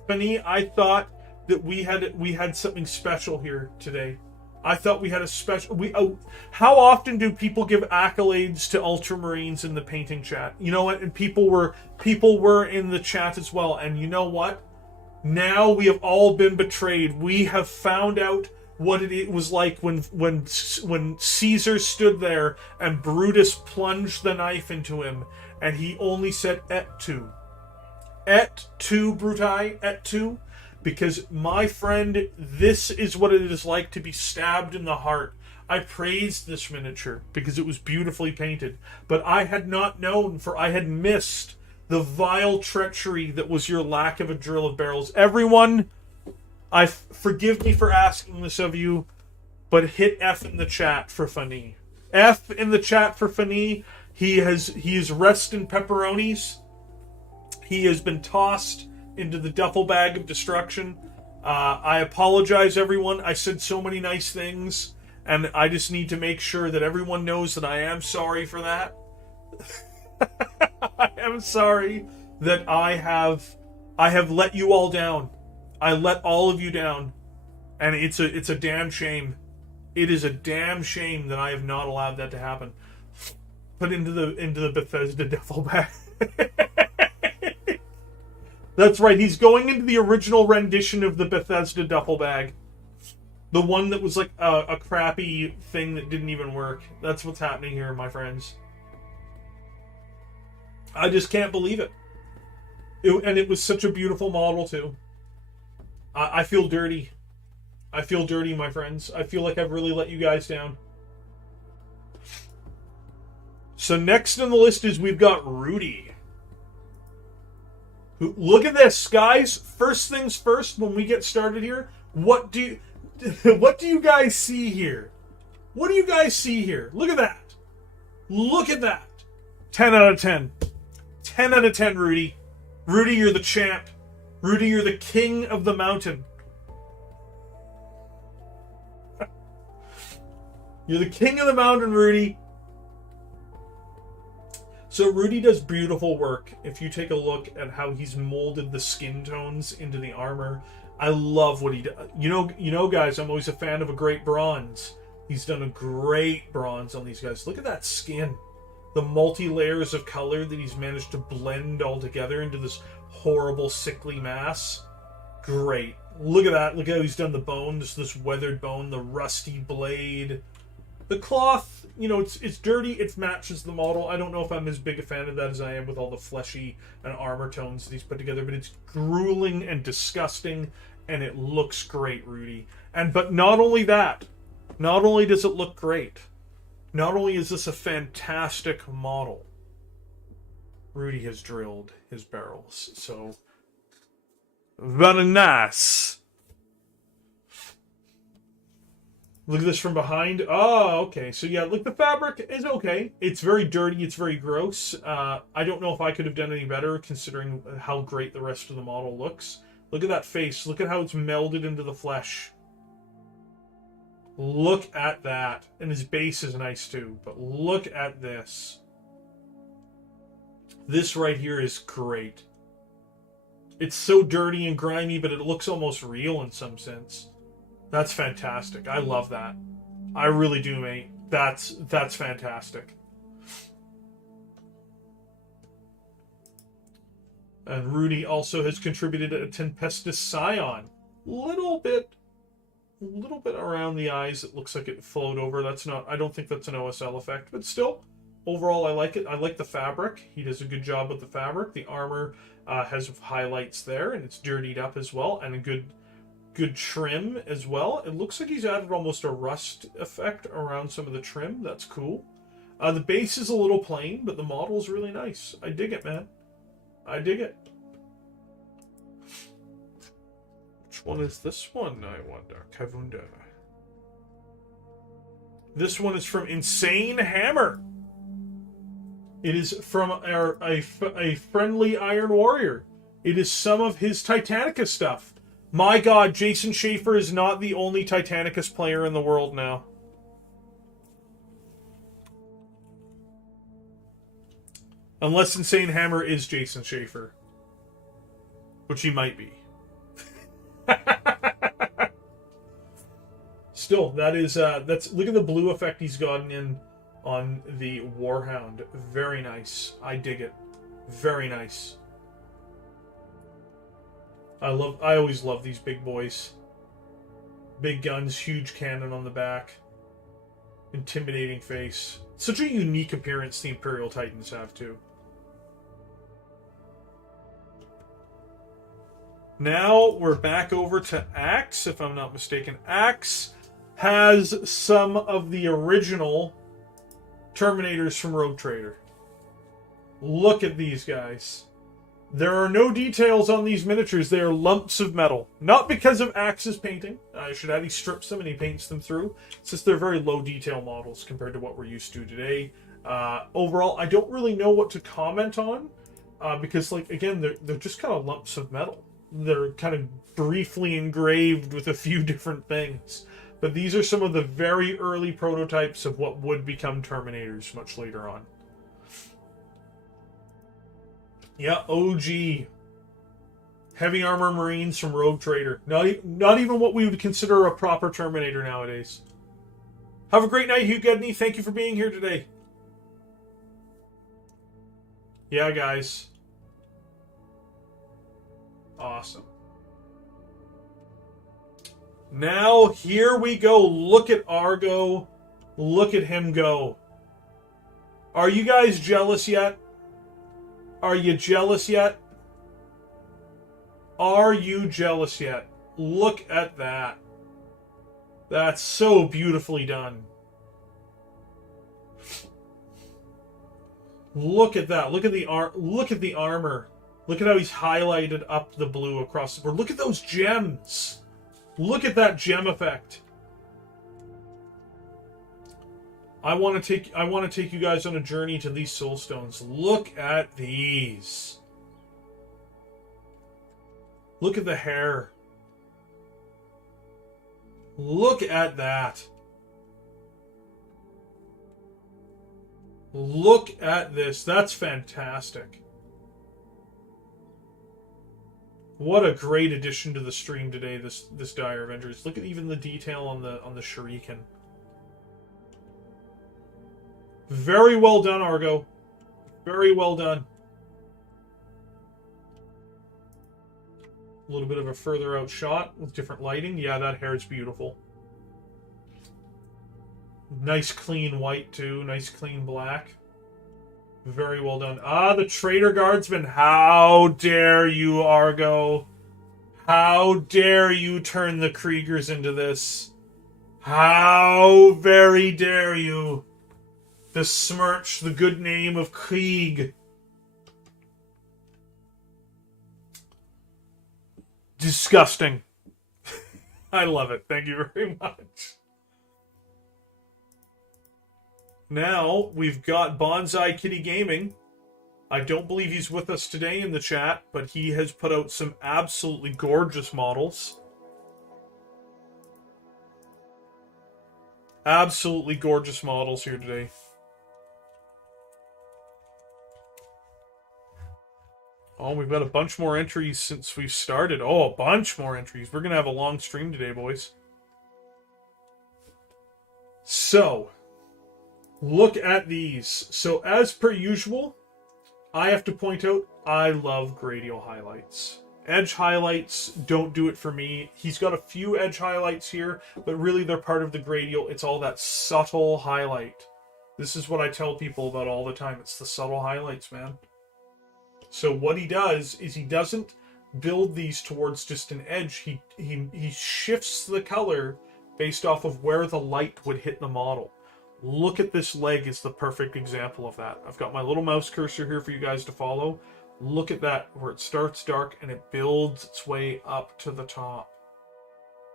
Fanny, I thought that we had something special here today. I thought we had a special... how often do people give accolades to Ultramarines in the painting chat? You know what? And people were in the chat as well. And you know what? Now we have all been betrayed. We have found out what it was like when Caesar stood there and Brutus plunged the knife into him, and he only said "et tu." Et tu, Brutai, et tu. Because, my friend, this is what it is like to be stabbed in the heart. I praised this miniature because it was beautifully painted. But I had not known, for I had missed the vile treachery that was your lack of a drill of barrels. Everyone, forgive me for asking this of you, but hit F in the chat for Fanny. F in the chat for Fanny. He is rest in pepperonis. He has been tossed into the duffel bag of destruction. I apologize, everyone. I said so many nice things, and I just need to make sure that everyone knows that I am sorry for that. I am sorry that I have let you all down. I let all of you down, and it's a damn shame. It is a damn shame that I have not allowed that to happen. Put into the Bethesda duffel bag. That's right, he's going into the original rendition of the Bethesda duffel bag. The one that was like a crappy thing that didn't even work. That's what's happening here, my friends. I just can't believe it. And it was such a beautiful model, too. I feel dirty. I feel dirty, my friends. I feel like I've really let you guys down. So next on the list is we've got Rudy. Look at this, guys. First things first, when we get started here, what do you guys see here? What do you guys see here? Look at that. Look at that. 10 out of 10. 10 out of 10, Rudy. Rudy, you're the champ. Rudy, you're the king of the mountain. You're the king of the mountain, Rudy. So Rudy does beautiful work. If you take a look at how he's molded the skin tones into the armor, I love what he does. You know, guys, I'm always a fan of a great bronze. He's done a great bronze on these guys. Look at that skin. The multi-layers of color that he's managed to blend all together into this horrible, sickly mass. Great. Look at that. Look at how he's done the bone. This weathered bone, the rusty blade. The cloth, it's dirty. It matches the model. I don't know if I'm as big a fan of that as I am with all the fleshy and armor tones that he's put together, but it's grueling and disgusting, and it looks great, Rudy. But not only that, not only does it look great, not only is this a fantastic model, Rudy has drilled his barrels. So, very nice. Look at this from behind. Oh, okay. So yeah, look, the fabric is okay. It's very dirty. It's very gross. I don't know if I could have done any better considering how great the rest of the model looks. Look at that face. Look at how it's melded into the flesh. Look at that. And his base is nice too. But look at this. This right here is great. It's so dirty and grimy, but it looks almost real in some sense. That's fantastic. I love that. I really do, mate. That's fantastic. And Rudy also has contributed a Tempestus Scion. Little bit around the eyes. It looks like it flowed over. I don't think that's an OSL effect, but still, overall, I like it. I like the fabric. He does a good job with the fabric. The armor has highlights there, and it's dirtied up as well, and a good trim as well. It looks like he's added almost a rust effect around some of the trim. That's cool. The base is a little plain, but the model's really nice. I dig it, man. I dig it. Which one is this one, I wonder? Kavunda. This one is from Insane Hammer. It is from a friendly Iron Warrior. It is some of his Titanicus stuff. My god, Jason Schaefer is not the only Titanicus player in the world now. Unless Insane Hammer is Jason Schaefer. Which he might be. still, that's look at the blue effect he's gotten in on the Warhound. Very nice. I dig it. Very nice. I always love these big boys. Big guns, huge cannon on the back. Intimidating face. Such a unique appearance the Imperial Titans have, too. Now we're back over to Axe, if I'm not mistaken. Axe has some of the original Terminators from Rogue Trader. Look at these guys. There are no details on these miniatures. They are lumps of metal. Not because of Axe's painting. I should add, he strips them and he paints them through. It's just they're very low detail models compared to what we're used to today. Overall, I don't really know what to comment on. Because, like, again, they're just kind of lumps of metal. They're kind of briefly engraved with a few different things. But these are some of the very early prototypes of what would become Terminators much later on. Yeah, OG. Heavy Armor Marines from Rogue Trader. Not even what we would consider a proper Terminator nowadays. Have a great night, Hugh Gedney. Thank you for being here today. Yeah, guys. Awesome. Now, here we go. Look at Argo. Look at him go. Are you guys jealous yet? Are you jealous yet? Are you jealous yet? Look at that. That's so beautifully done. Look at that. Look at the armor. Look at how he's highlighted up the blue across the board. Look at those gems. Look at that gem effect. I want to take you guys on a journey to these soul stones. Look at these. Look at the hair. Look at that. Look at this. That's fantastic. What a great addition to the stream today, this Dire Avengers. Look at even the detail on the shuriken. Very well done, Argo. Very well done. A little bit of a further out shot with different lighting. Yeah, that hair is beautiful. Nice clean white, too. Nice clean black. Very well done. Ah, the Traitor Guardsman. How dare you, Argo? How dare you turn the Kriegers into this? How very dare you besmirch the good name of Krieg? Disgusting. I love it. Thank you very much. Now, we've got Bonsai Kitty Gaming. I don't believe he's with us today in the chat, but he has put out some absolutely gorgeous models. Absolutely gorgeous models here today. Oh, we've got a bunch more entries since we've started. Oh, a bunch more entries. We're going to have a long stream today, boys. So, look at these. So, as per usual, I have to point out, I love Gradial highlights. Edge highlights don't do it for me. He's got a few edge highlights here, but really they're part of the Gradial. It's all that subtle highlight. This is what I tell people about all the time. It's the subtle highlights, man. So what he does is he doesn't build these towards just an edge. He shifts the color based off of where the light would hit the model. Look at this leg is the perfect example of that. I've got my little mouse cursor here for you guys to follow. Look at that, where it starts dark and it builds its way up to the top.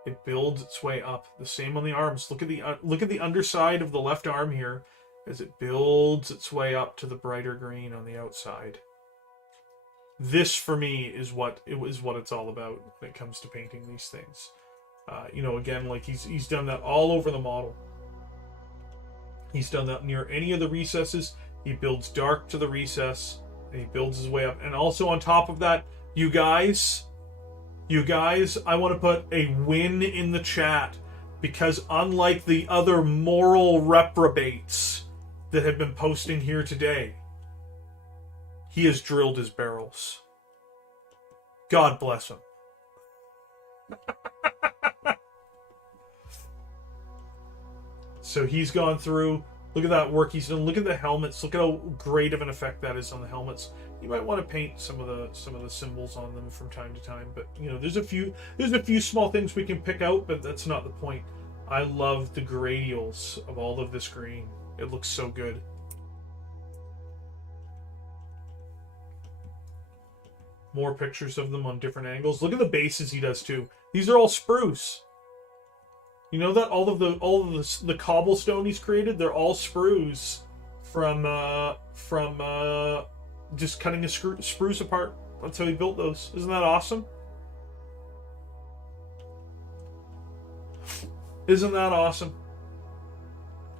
It builds its way up. The same on the arms. Look at the underside of the left arm here as it builds its way up to the brighter green on the outside. This, for me, is what it's all about when it comes to painting these things. You know, again, like he's done that all over the model. He's done that near any of the recesses. He builds dark to the recess, and he builds his way up. And also on top of that, you guys, I want to put a win in the chat Because unlike the other moral reprobates that have been posting here today, he has drilled his barrels. God bless him. So he's gone through. Look at that work he's done. Look at the helmets. Look at how great of an effect that is on the helmets. You might want to paint some of the symbols on them from time to time, but you know, there's a few small things we can pick out, but that's not the point. I love the gradials of all of this green. It looks so good. More pictures of them on different angles. Look at the bases he does too. These are all spruce. You know that all of the cobblestone he's created, they're all spruce from just cutting a spruce apart. That's how he built those. Isn't that awesome? Isn't that awesome?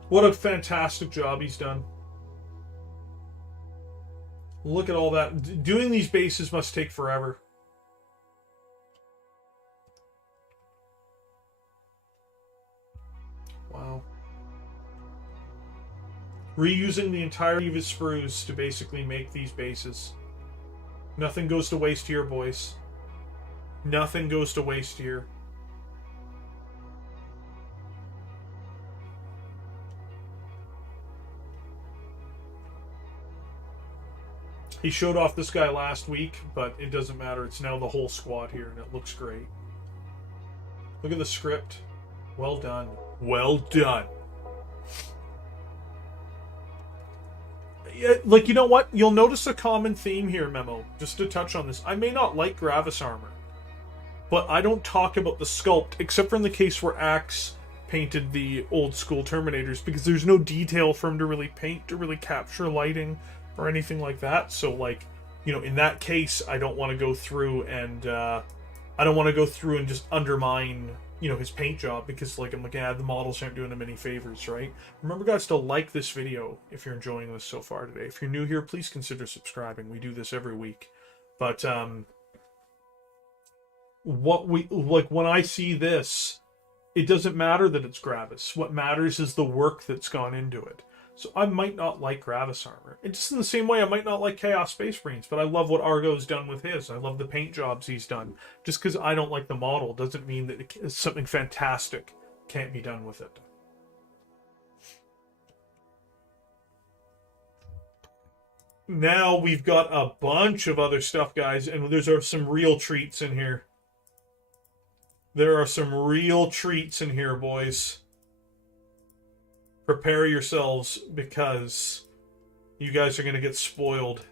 What a fantastic job he's done. Look at all that. Doing these bases must take forever. Wow. Reusing the entirety of his sprues to basically make these bases. Nothing goes to waste here, boys. Nothing goes to waste here. He showed off this guy last week, but it doesn't matter. It's now the whole squad here, and it looks great. Look at the script. Well done. Well done. Yeah, like, you know what? You'll notice a common theme here, Memo. Just to touch on this. I may not like Gravis armor, but I don't talk about the sculpt, except for in the case where Axe painted the old school Terminators, because there's no detail for him to really paint, to really capture lighting, or anything like that. So, like, you know, in that case, I don't want to go through and just undermine, you know, his paint job, because, like, I'm like, the models aren't doing him any favors, right? Remember, guys, to like this video if you're enjoying this so far today. If you're new here, please consider subscribing. We do this every week. But when I see this, it doesn't matter that it's Gravis. What matters is the work that's gone into it. So I might not like Gravis armor. And just in the same way, I might not like Chaos Space Marines, but I love what Argo's done with his. I love the paint jobs he's done. Just because I don't like the model doesn't mean that something fantastic can't be done with it. Now we've got a bunch of other stuff, guys, and there's some real treats in here. There are some real treats in here, boys. Prepare yourselves, because you guys are going to get spoiled.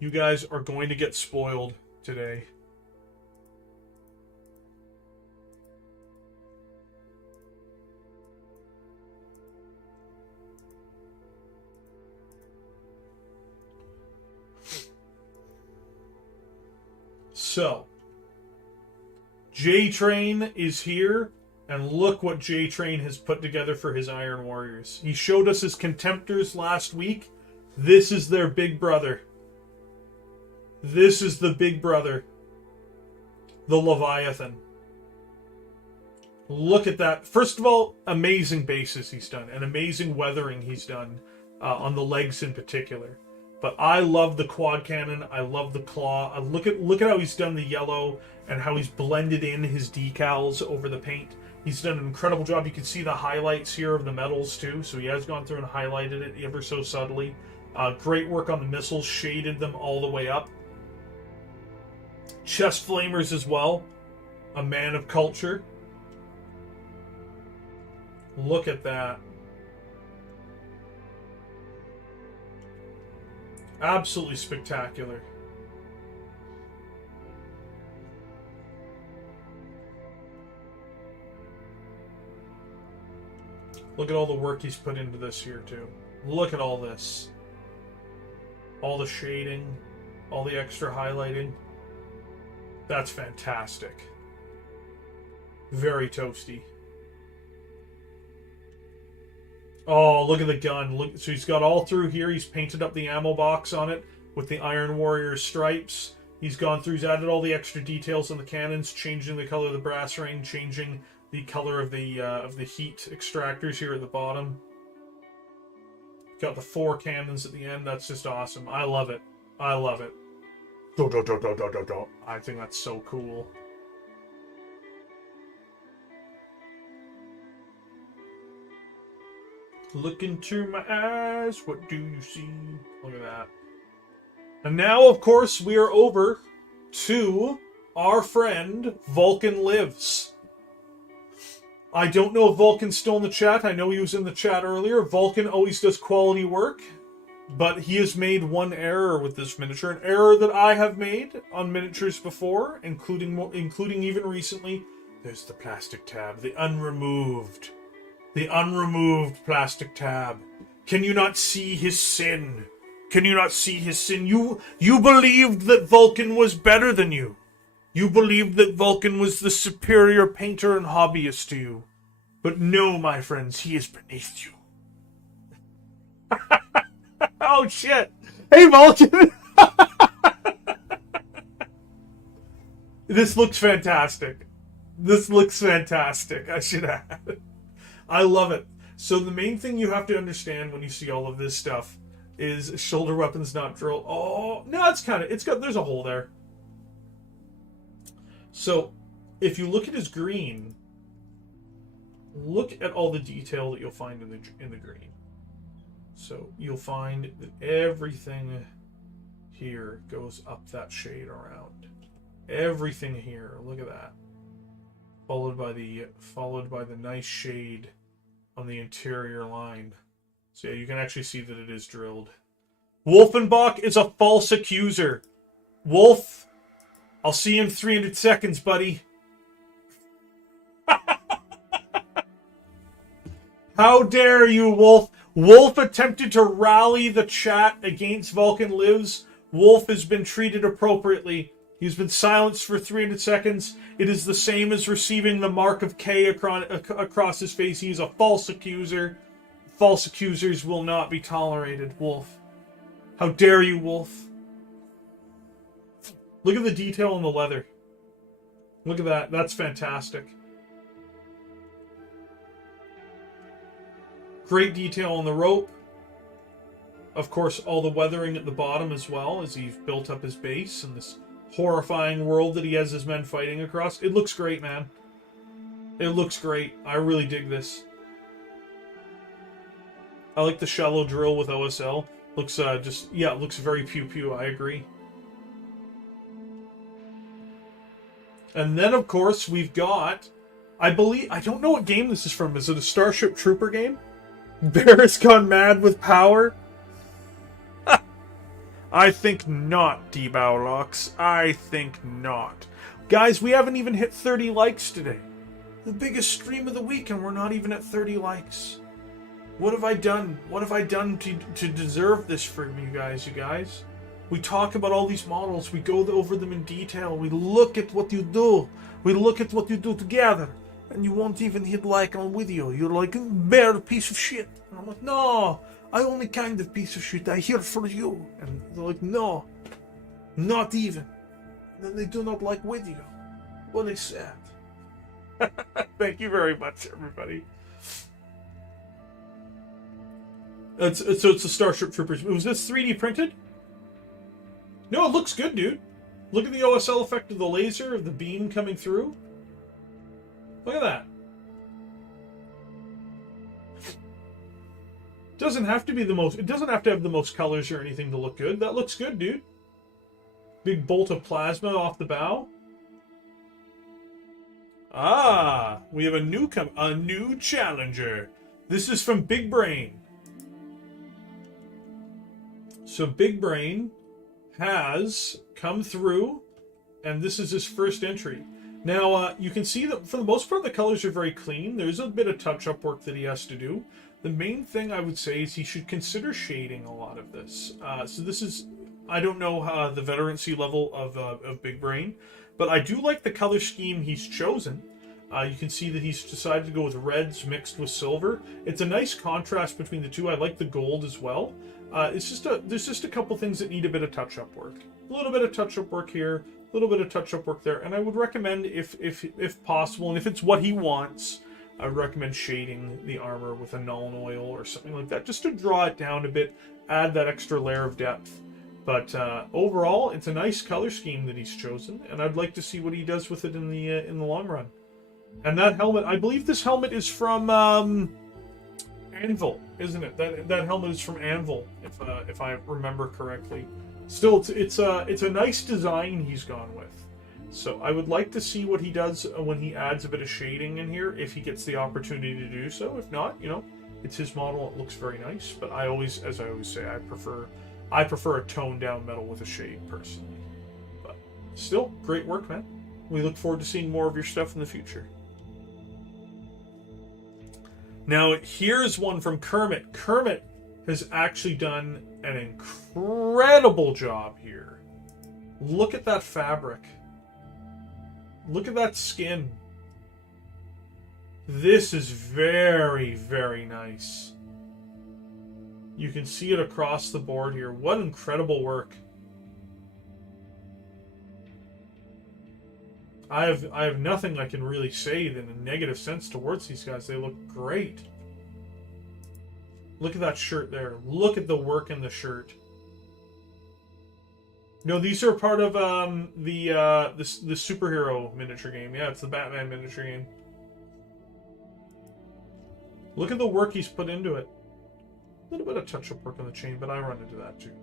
You guys are going to get spoiled today. So, J-Train is here, and look what J-Train has put together for his Iron Warriors. He showed us his Contemptors last week. This is their big brother. This is the big brother. The Leviathan. Look at that. First of all, amazing bases he's done, and amazing weathering he's done on the legs in particular. But I love the quad cannon. I love the claw. Look at how he's done the yellow and how he's blended in his decals over the paint. He's done an incredible job. You can see the highlights here of the metals too. So he has gone through and highlighted it ever so subtly. Great work on the missiles. Shaded them all the way up. Chest flamers as well. A man of culture. Look at that. Absolutely spectacular. Look at all the work he's put into this here too. Look at all this. All the shading, all the extra highlighting. That's fantastic. Very toasty. Oh, look at the gun. Look, so he's got all through here. He's painted up the ammo box on it with the Iron Warrior stripes. He's gone through, he's added all the extra details on the cannons, changing the color of the brass ring, changing the color of the heat extractors here at the bottom. Got the 4 cannons at the end. That's just awesome. I love it. I love it. I think that's so cool. Look into my eyes, what do you see? Look at that. And now, of course, we are over to our friend Vulcan Lives. I don't know if Vulcan's still in the chat. I know he was in the chat earlier. Vulcan always does quality work, but he has made one error with this miniature. An error that I have made on miniatures before, including even recently. There's the plastic tab, the unremoved plastic tab. Can you not see his sin? Can you not see his sin? You believed that Vulcan was better than you. You believed that Vulcan was the superior painter and hobbyist to you. But no, my friends, he is beneath you. Oh, shit. Hey, Vulcan! This looks fantastic. This looks fantastic. I should add. I love it. So the main thing you have to understand when you see all of this stuff is shoulder weapons not drilled. Oh, no, there's a hole there. So, if you look at his green, look at all the detail that you'll find in the green. So, you'll find that everything here goes up that shade around. Everything here, look at that. Followed by the nice shade on the interior line. So yeah, you can actually see that it is drilled. Wolfenbach is a false accuser. Wolf, I'll see you in 300 seconds, buddy. How dare you, Wolf? Wolf attempted to rally the chat against Vulcan Lives. Wolf has been treated appropriately. He's been silenced for 300 seconds. It is the same as receiving the mark of K across his face. He's a false accuser. False accusers will not be tolerated, Wolf. How dare you, Wolf? Look at the detail on the leather. Look at that. That's fantastic. Great detail on the rope. Of course, all the weathering at the bottom as well, as he's built up his base and this horrifying world that he has his men fighting across. It looks great, man. It looks great. I really dig this. I like the shallow drill with OSL. Looks it looks very pew-pew, I agree. And then, of course, we've got, I don't know what game this is from. Is it a Starship Trooper game? Barrett's gone mad with power? I think not, D-Bowlocks. I think not. Guys, we haven't even hit 30 likes today. The biggest stream of the week, and we're not even at 30 likes. What have I done? What have I done to deserve this from you guys? We talk about all these models. We go over them in detail. We look at what you do. We look at what you do together. And you won't even hit like on video. You're like, bare piece of shit. And I'm like, no. I only kind of piece of shit. I here for you. And they're like, no. Not even. And then they do not like video. What is sad. Thank you very much, everybody. So it's the Starship Troopers. Was this 3D printed? No, it looks good, dude. Look at the OSL effect of the laser, of the beam coming through. Look at that. Doesn't have to be the most. It doesn't have to have the most colors or anything to look good. That looks good, dude. Big bolt of plasma off the bow. Ah, we have a new challenger. This is from Big Brain. So Big Brain has come through, and this is his first entry. Now, you can see that for the most part, the colors are very clean. There's a bit of touch-up work that he has to do. The main thing I would say is he should consider shading a lot of this. So this is, I don't know the veterancy level of Big Brain, but I do like the color scheme he's chosen. You can see that he's decided to go with reds mixed with silver. It's a nice contrast between the two. I like the gold as well. There's just a couple things that need a bit of touch-up work. A little bit of touch-up work here, a little bit of touch-up work there, and I would recommend, if possible, and if it's what he wants, I would recommend shading the armor with a Nuln Oil or something like that, just to draw it down a bit, add that extra layer of depth. But overall, it's a nice color scheme that he's chosen, and I'd like to see what he does with it in the long run. And that helmet, I believe this helmet is from Anvil, isn't it? That helmet is from Anvil, if I remember correctly. Still, it's a nice design he's gone with. So I would like to see what he does when he adds a bit of shading in here, if he gets the opportunity to do so. If not, you know, it's his model. It looks very nice. But as I always say, I prefer a toned down metal with a shade personally. But still, great work, man. We look forward to seeing more of your stuff in the future. Now, here's one from Kermit. Kermit has actually done an incredible job here. Look at that fabric. Look at that skin. This is very, very nice. You can see it across the board here. What incredible work. I have nothing I can really say in a negative sense towards these guys. They look great. Look at that shirt there. Look at the work in the shirt. No, these are part of the superhero miniature game. Yeah, it's the Batman miniature game. Look at the work he's put into it. A little bit of touch-up work on the chain, but I run into that too.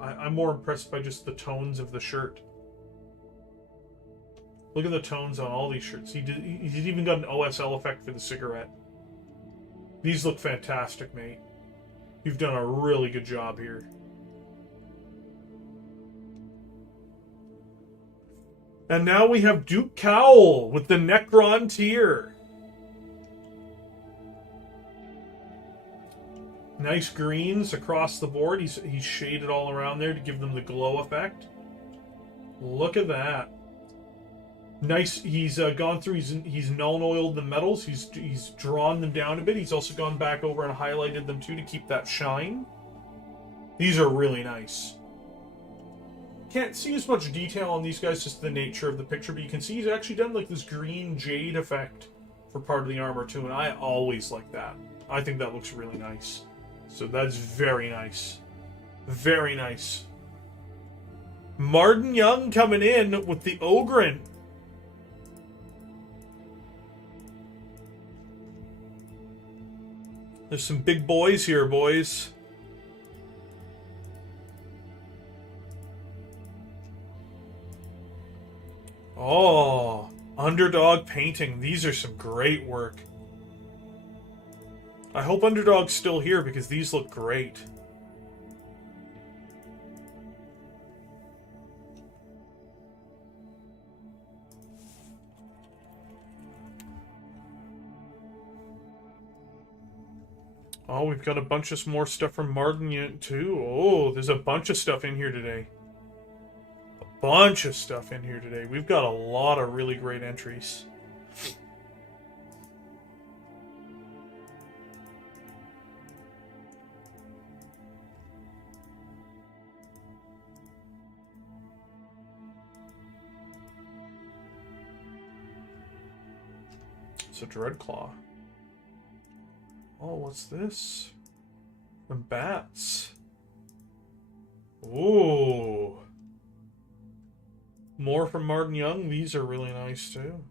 I'm more impressed by just the tones of the shirt. Look at the tones on all these shirts. He's even got an OSL effect for the cigarette. These look fantastic, mate. You've done a really good job here. And now we have Duke Cowl with the Necron tier. Nice greens across the board. He's shaded all around there to give them the glow effect. Look at that. Nice. He's gone through. He's Nuln Oiled the metals. He's drawn them down a bit. He's also gone back over and highlighted them too to keep that shine. These are really nice. Can't see as much detail on these guys, just the nature of the picture, but you can see he's actually done like this green jade effect for part of the armor too, and I always like that. I think that looks really nice. So that's very nice. Very nice. Martin Young coming in with the Ogryn. There's some big boys here, boys. Oh, Underdog painting. These are some great work. I hope Underdog's still here because these look great. Oh, we've got a bunch of more stuff from Martin too. Oh, there's a bunch of stuff in here today. Bunch of stuff in here today. We've got a lot of really great entries. It's a Dreadclaw. Oh, what's this? Some bats. Ooh. More from Martin Young. These are really nice too.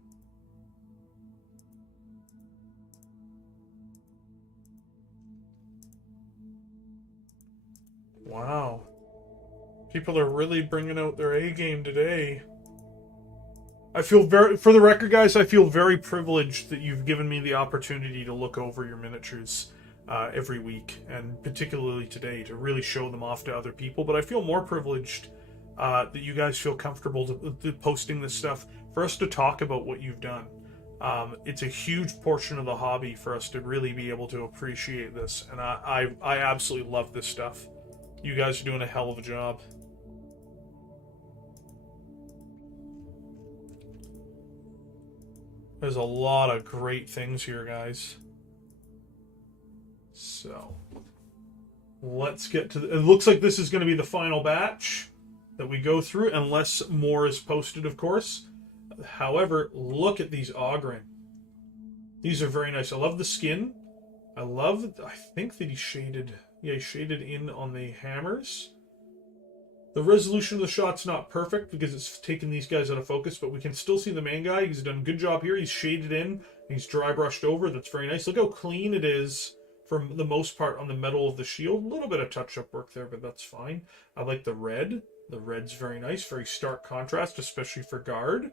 Wow. People are really bringing out their A game today. I feel for the record, guys, I feel very privileged that you've given me the opportunity to look over your miniatures every week, and particularly today, to really show them off to other people. But I feel more privileged that you guys feel comfortable to posting this stuff for us to talk about what you've done. It's a huge portion of the hobby for us to really be able to appreciate this, and I absolutely love this stuff. You guys are doing a hell of a job. There's a lot of great things here, guys. So, let's get to it looks like this is going to be the final batch that we go through, unless more is posted, of course. However, look at these Ogren. These are very nice. I love the skin. I think that he shaded in on the hammers. The resolution of the shot's not perfect because it's taken these guys out of focus, but we can still see the main guy. He's done a good job here. He's shaded in. He's dry brushed over. That's very nice. Look how clean it is for the most part on the metal of the shield. A little bit of touch-up work there, but that's fine. I like the red. The red's very nice. Very stark contrast, especially for guard.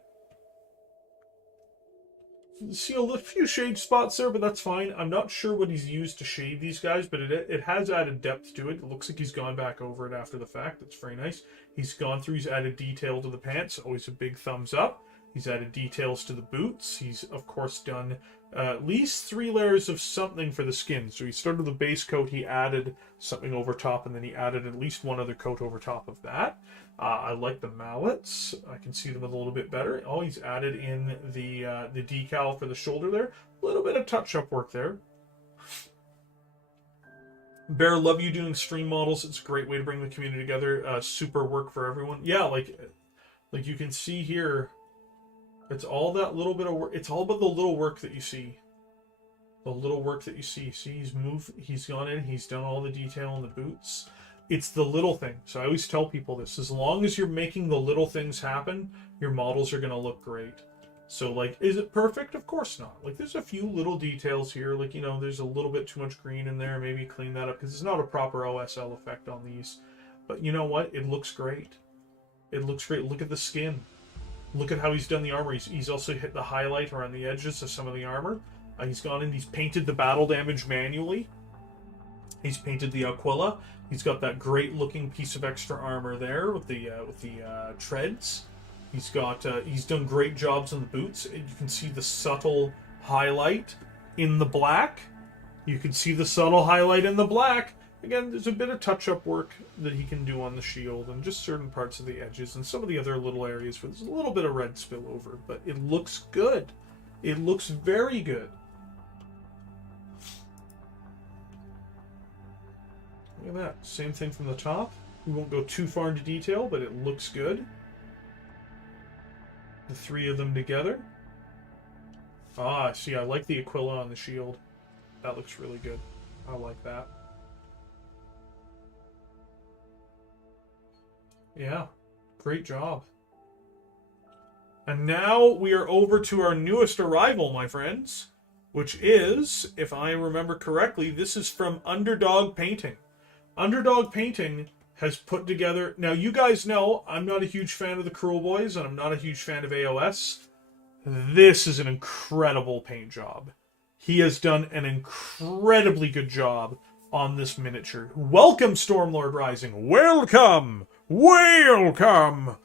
You see a few shade spots there, but that's fine. I'm not sure what he's used to shade these guys, but it has added depth to it. It looks like he's gone back over it after the fact. That's very nice. He's gone through, he's added detail to the pants. Always a big thumbs up. He's added details to the boots. He's, of course, done at least 3 layers of something for the skin. So he started with the base coat, he added something over top, and then he added at least one other coat over top of that. I like the mallets. I can see them a little bit better. Oh, he's added in the decal for the shoulder there. A little bit of touch-up work there. Bear, love you doing stream models. It's a great way to bring the community together. Super work for everyone. Yeah, like you can see here, it's all that little bit of work. It's all about the little work that you see. The little work that you see. See, he's gone in, he's done all the detail on the boots. It's the little thing. So I always tell people this. As long as you're making the little things happen, your models are going to look great. So, like, is it perfect? Of course not. Like, there's a few little details here. Like, you know, there's a little bit too much green in there. Maybe clean that up because it's not a proper OSL effect on these. But you know what? It looks great. It looks great. Look at the skin. Look at how he's done the armor. He's also hit the highlight around the edges of some of the armor. He's gone in. He's painted the battle damage manually. He's painted the Aquila. He's got that great looking piece of extra armor there with the treads. He's done great jobs on the boots. You can see the subtle highlight in the black. You can see the subtle highlight in the black. Again, there's a bit of touch-up work that he can do on the shield and just certain parts of the edges and some of the other little areas where there's a little bit of red spillover, but it looks good. It looks very good. Look at that. Same thing from the top. We won't go too far into detail, but it looks good. The 3 of them together. Ah, see, I like the Aquila on the shield. That looks really good. I like that. Yeah, great job. And now we are over to our newest arrival, my friends, which is, if I remember correctly, this is from Underdog Painting. Underdog Painting has put together... Now, you guys know I'm not a huge fan of the Cruel Boys, and I'm not a huge fan of AOS. This is an incredible paint job. He has done an incredibly good job on this miniature. Welcome, Stormlord Rising. Welcome! Welcome!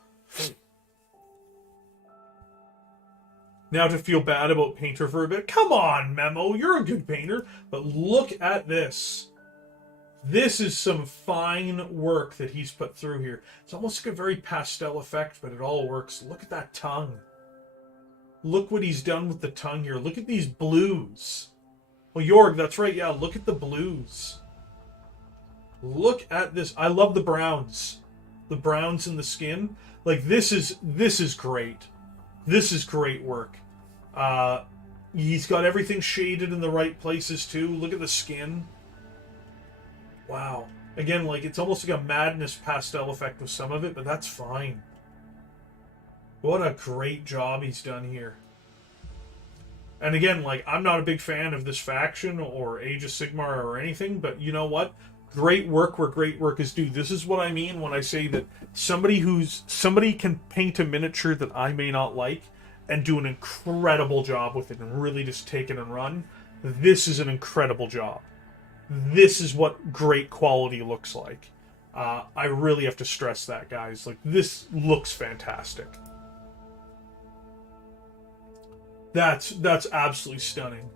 Now to feel bad about Painter for a bit. Come on, Memo, you're a good painter. But look at this. This is some fine work that he's put through here. It's almost like a very pastel effect, but it all works. Look at that tongue. Look what he's done with the tongue here. Look at these blues. Well, Jorg, that's right. Yeah, look at the blues. Look at this. I love the browns. The browns in the skin. Like, this is great. This is great work. He's got everything shaded in the right places, too. Look at the skin. Wow. Again, like, it's almost like a madness pastel effect with some of it, but that's fine. What a great job he's done here. And again, like, I'm not a big fan of this faction or Age of Sigmar or anything, but you know what? Great work where great work is due. This is what I mean when I say that somebody can paint a miniature that I may not like and do an incredible job with it and really just take it and run. This is an incredible job. This is what great quality looks like. I really have to stress that, guys. Like, this looks fantastic. That's absolutely stunning.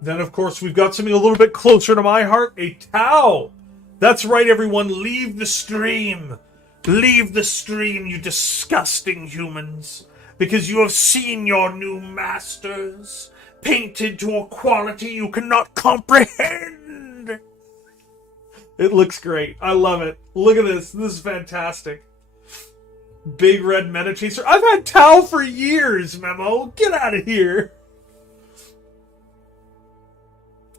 Then, of course, we've got something a little bit closer to my heart. A Tau! That's right, everyone. Leave the stream. Leave the stream, you disgusting humans. Because you have seen your new masters. painted to a quality you cannot comprehend. It looks great. I love it. Look at this. This is fantastic. Big red meta chaser. I've had Tau for years, Memo. Get out of here.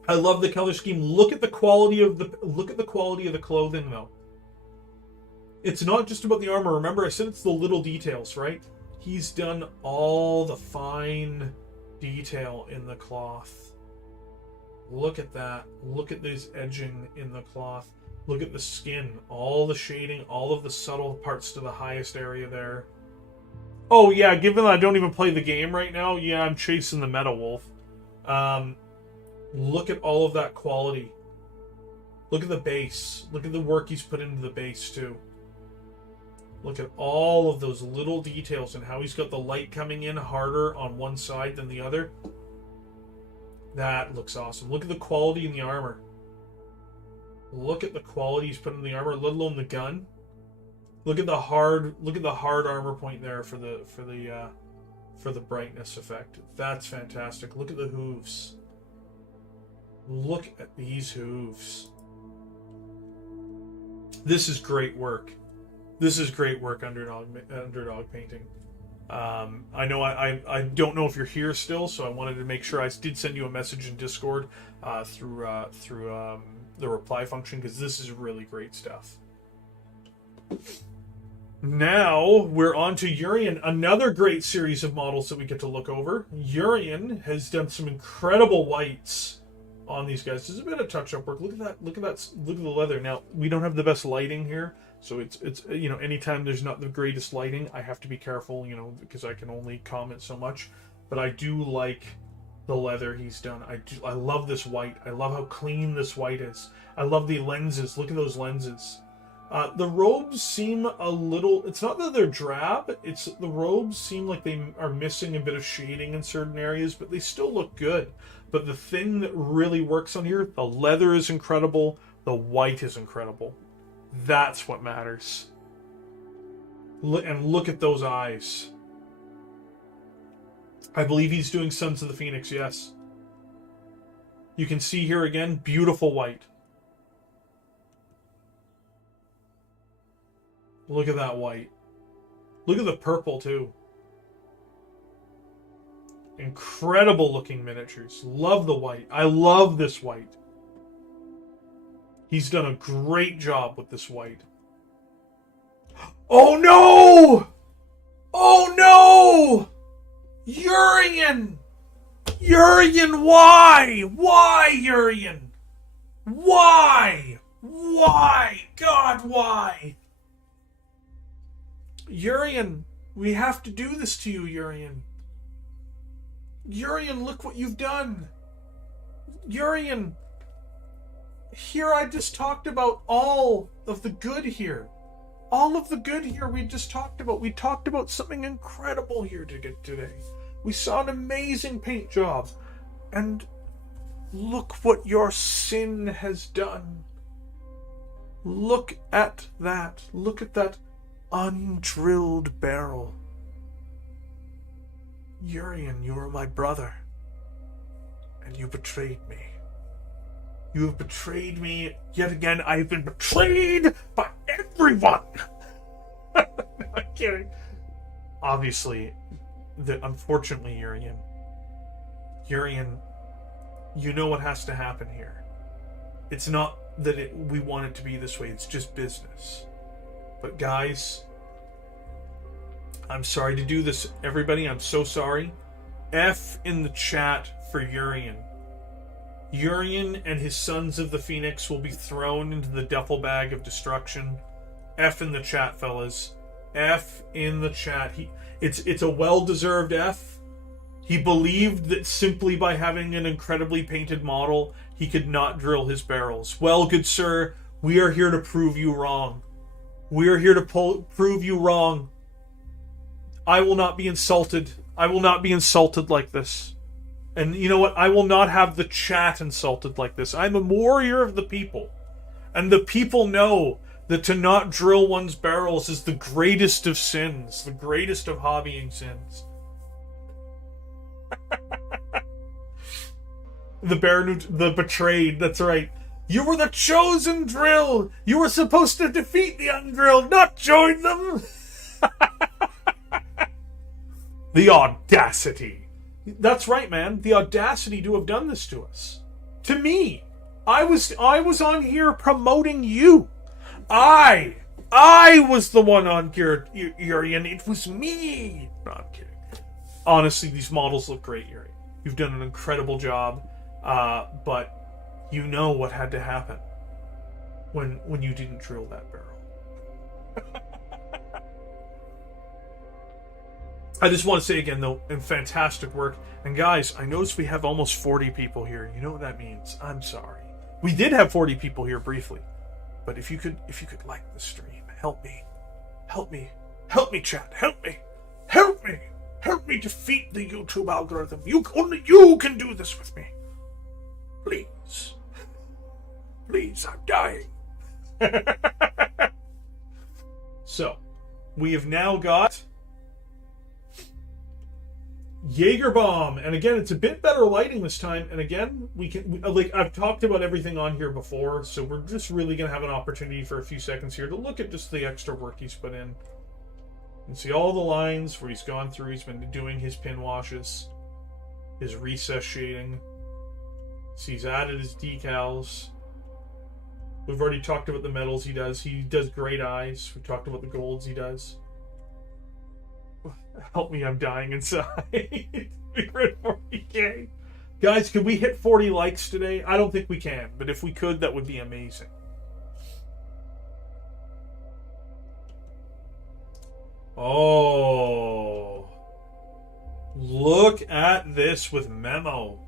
I love the color scheme. Look at the quality of the clothing, though. It's not just about the armor. Remember, I said it's the little details, right? He's done all the fine detail in the cloth. Look at that. Look at this edging in the cloth. Look at the skin. All the shading, all of the subtle parts to the highest area there. Oh, yeah, given that I don't even play the game right now, yeah, I'm chasing the Meta Wolf. Look at all of that quality. Look at the base. Look at the work he's put into the base, too. Look at all of those little details and how he's got the light coming in harder on one side than the other. That looks awesome. Look at the quality in the armor. Look at the quality he's put in the armor, let alone the gun. Look at the hard armor point there for the brightness effect. That's fantastic. Look at the hooves. Look at these hooves. This is great work. This is great work, Underdog painting. I know I don't know if you're here still, so I wanted to make sure I did send you a message in Discord through the reply function, because this is really great stuff. Now we're on to Urian, another great series of models that we get to look over. Urian has done some incredible whites on these guys. There's a bit of touch-up work. Look at that. Look at the leather. Now, we don't have the best lighting here, so it's anytime there's not the greatest lighting, I have to be careful, because I can only comment so much. But I do like the leather he's done. I love this white. I love how clean this white is. I love the lenses. Look at those lenses. The robes seem a little... It's not that they're drab. It's the robes seem like they are missing a bit of shading in certain areas, but they still look good. But the thing that really works on here, the leather is incredible. The white is incredible. That's what matters. And look at those eyes. I believe he's doing Sons of the Phoenix, yes. You can see here again, beautiful white. Look at that white. Look at the purple, too. Incredible looking miniatures. Love the white. I love this white. He's done a great job with this white. Oh no! Oh no! Urian! Urian, why? Why, Urian? Why? Why? God, why? Urian, we have to do this to you, Urian. Urian, look what you've done. Urian, here I just talked about all of the good here. All of the good here we just talked about. We talked about something incredible here today. We saw an amazing paint job. And look what your sin has done. Look at that. Look at that undrilled barrel. Urian, you were my brother. And you betrayed me. You have betrayed me yet again. I have been betrayed by everyone. I'm kidding. Obviously, unfortunately, Urian, you know what has to happen here. It's not that we want it to be this way. It's just business. But guys, I'm sorry to do this, everybody. I'm so sorry. F in the chat for Urian. Urian and his Sons of the Phoenix will be thrown into the duffel bag of destruction. F in the chat, fellas. F in the chat. It's a well-deserved F. He believed that simply by having an incredibly painted model, he could not drill his barrels. Well, good sir, we are here to prove you wrong. We are here to prove you wrong. I will not be insulted. I will not be insulted like this. And you know what? I will not have the chat insulted like this. I'm a warrior of the people. And the people know that to not drill one's barrels is the greatest of sins. The greatest of hobbying sins. The Baron, the betrayed, that's right. You were the chosen drill! You were supposed to defeat the undrilled, not join them! The audacity. That's right, man. The audacity to have done this to us. To me. I was on here promoting you. I was the one on Urian. It was me. No, I'm kidding. Honestly, these models look great, Yuri. You've done an incredible job. But you know what had to happen when you didn't drill that barrel. I just want to say again, though, and fantastic work. And guys, I noticed we have almost 40 people here. You know what that means? I'm sorry. We did have 40 people here briefly. But if you could like the stream, help me, chat, help me defeat the YouTube algorithm. Only you can do this with me. Please, I'm dying. So, we have now got Jaeger Bomb, and again, it's a bit better lighting this time. And again, I've talked about everything on here before, so we're just really gonna have an opportunity for a few seconds here to look at just the extra work he's put in. You can see all the lines where he's gone through. He's been doing his pin washes, his recess shading. So he's added his decals. We've already talked about the metals he does. He does great eyes. We've talked about the golds he does. Help me, I'm dying inside. We're at 40k. Guys, could we hit 40 likes today? I don't think we can, but if we could, that would be amazing. Oh. Look at this with Memo.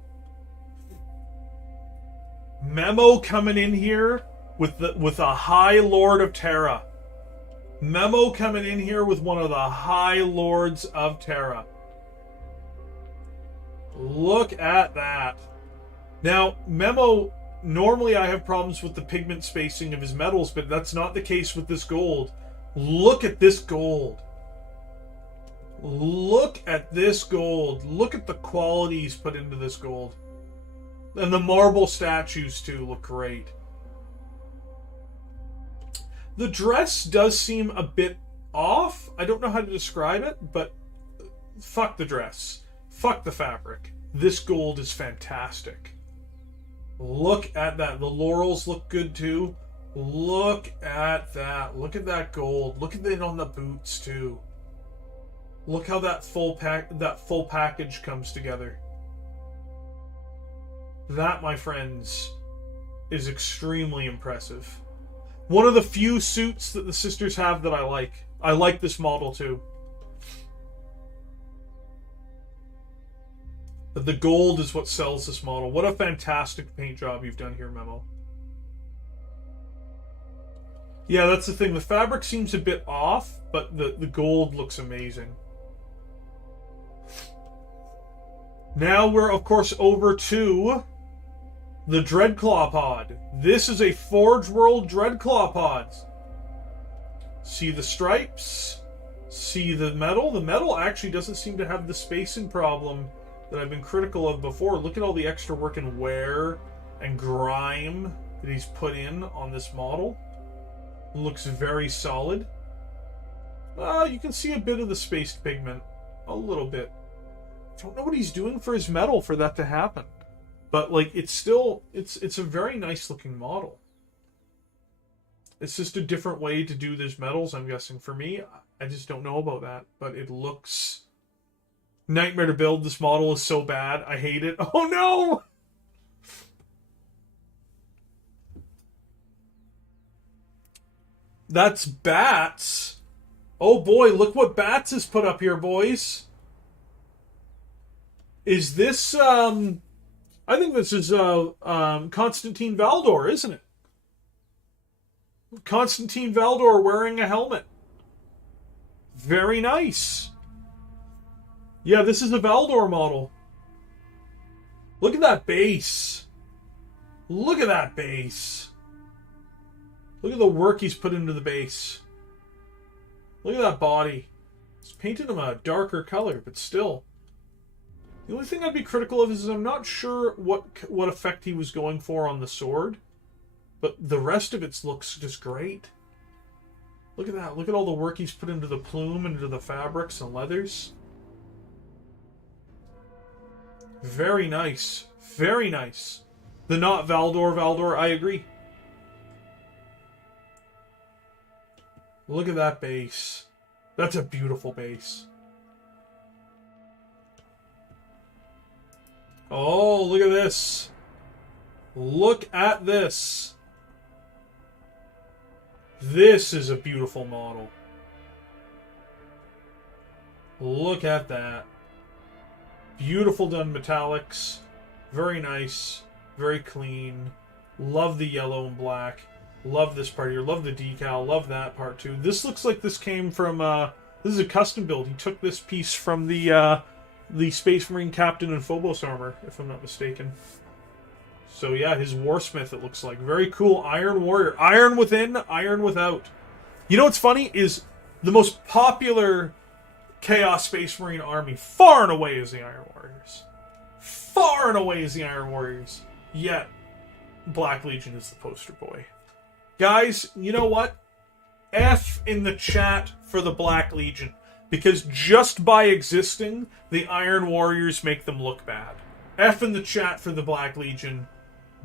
Memo coming in here with a High Lord of Terra. Memo coming in here with one of the High Lords of Terra. Look at that. Now, Memo, normally I have problems with the pigment spacing of his metals, but that's not the case with this gold. Look at this gold. Look at this gold. Look at the qualities put into this gold. And the marble statues, too, look great. The dress does seem a bit off. I don't know how to describe it, but fuck the dress. Fuck the fabric. This gold is fantastic. Look at that. The laurels look good, too. Look at that. Look at that gold. Look at it on the boots, too. Look how that full package comes together. That, my friends, is extremely impressive. One of the few suits that the sisters have that I like. I like this model too. But the gold is what sells this model. What a fantastic paint job you've done here, Memo. Yeah, that's the thing. The fabric seems a bit off, but the gold looks amazing. Now we're, of course, over to the Dreadclaw Pod. This is a Forge World Dreadclaw Pod. See the stripes? See the metal? The metal actually doesn't seem to have the spacing problem that I've been critical of before. Look at all the extra work and wear and grime that he's put in on this model. It looks very solid. You can see a bit of the spaced pigment. A little bit. I don't know what he's doing for his metal for that to happen. But, like, it's a very nice looking model. It's just a different way to do these metals, I'm guessing. For me, I just don't know about that. But it looks... Nightmare to build. This model is so bad. I hate it. Oh, no! That's Bats. Oh, boy. Look what Bats has put up here, boys. Is this, I think this is Constantine Valdore, isn't it? Constantine Valdore wearing a helmet. Very nice. Yeah, this is a Valdore model. Look at that base. Look at that base. Look at the work he's put into the base. Look at that body. He's painted him a darker color, but still. The only thing I'd be critical of is I'm not sure what effect he was going for on the sword, but the rest of it looks just great. Look at that. Look at all the work he's put into the plume, into the fabrics and leathers. Very nice. Very nice. The not Valdore, I agree. Look at that base. That's a beautiful base. Oh, look at this. Look at this. This is a beautiful model. Look at that. Beautiful done metallics. Very nice. Very clean. Love the yellow and black. Love this part here. Love the decal. Love that part too. This looks like this came from... this is a custom build. He took this piece from the Space Marine Captain and Phobos armor, if I'm not mistaken. So yeah, his Warsmith, it looks like. Very cool Iron Warrior. Iron within, iron without. You know what's funny is the most popular Chaos Space Marine army far and away is the Iron Warriors. Far and away is the Iron Warriors. Yet, Black Legion is the poster boy. Guys, you know what? F in the chat for the Black Legion. Because just by existing, the Iron Warriors make them look bad. F in the chat for the Black Legion.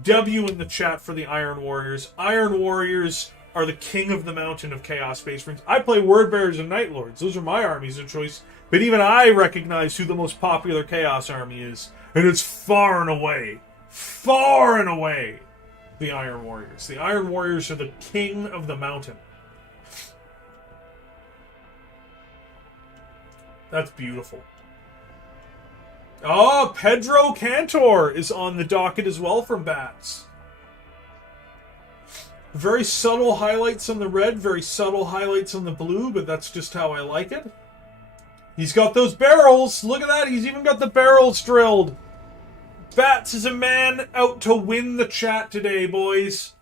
W in the chat for the Iron Warriors. Iron Warriors are the king of the mountain of Chaos Space Marines. I play Word Bearers and Night Lords. Those are my armies of choice. But even I recognize who the most popular Chaos army is. And it's far and away, the Iron Warriors. The Iron Warriors are the king of the mountain. That's beautiful. Oh, Pedro Cantor is on the docket as well from Bats. Very subtle highlights on the red, very subtle highlights on the blue, but that's just how I like it. He's got those barrels. Look at that. He's even got the barrels drilled. Bats is a man out to win the chat today, boys.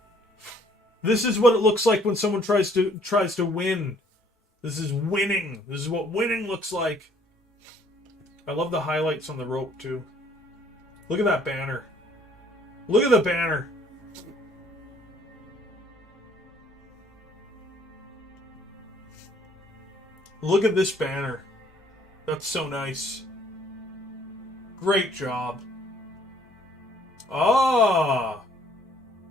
This is what it looks like when someone tries to win. This is winning. This is what winning looks like. I love the highlights on the rope, too. Look at that banner. Look at the banner. Look at this banner. That's so nice. Great job. Ah!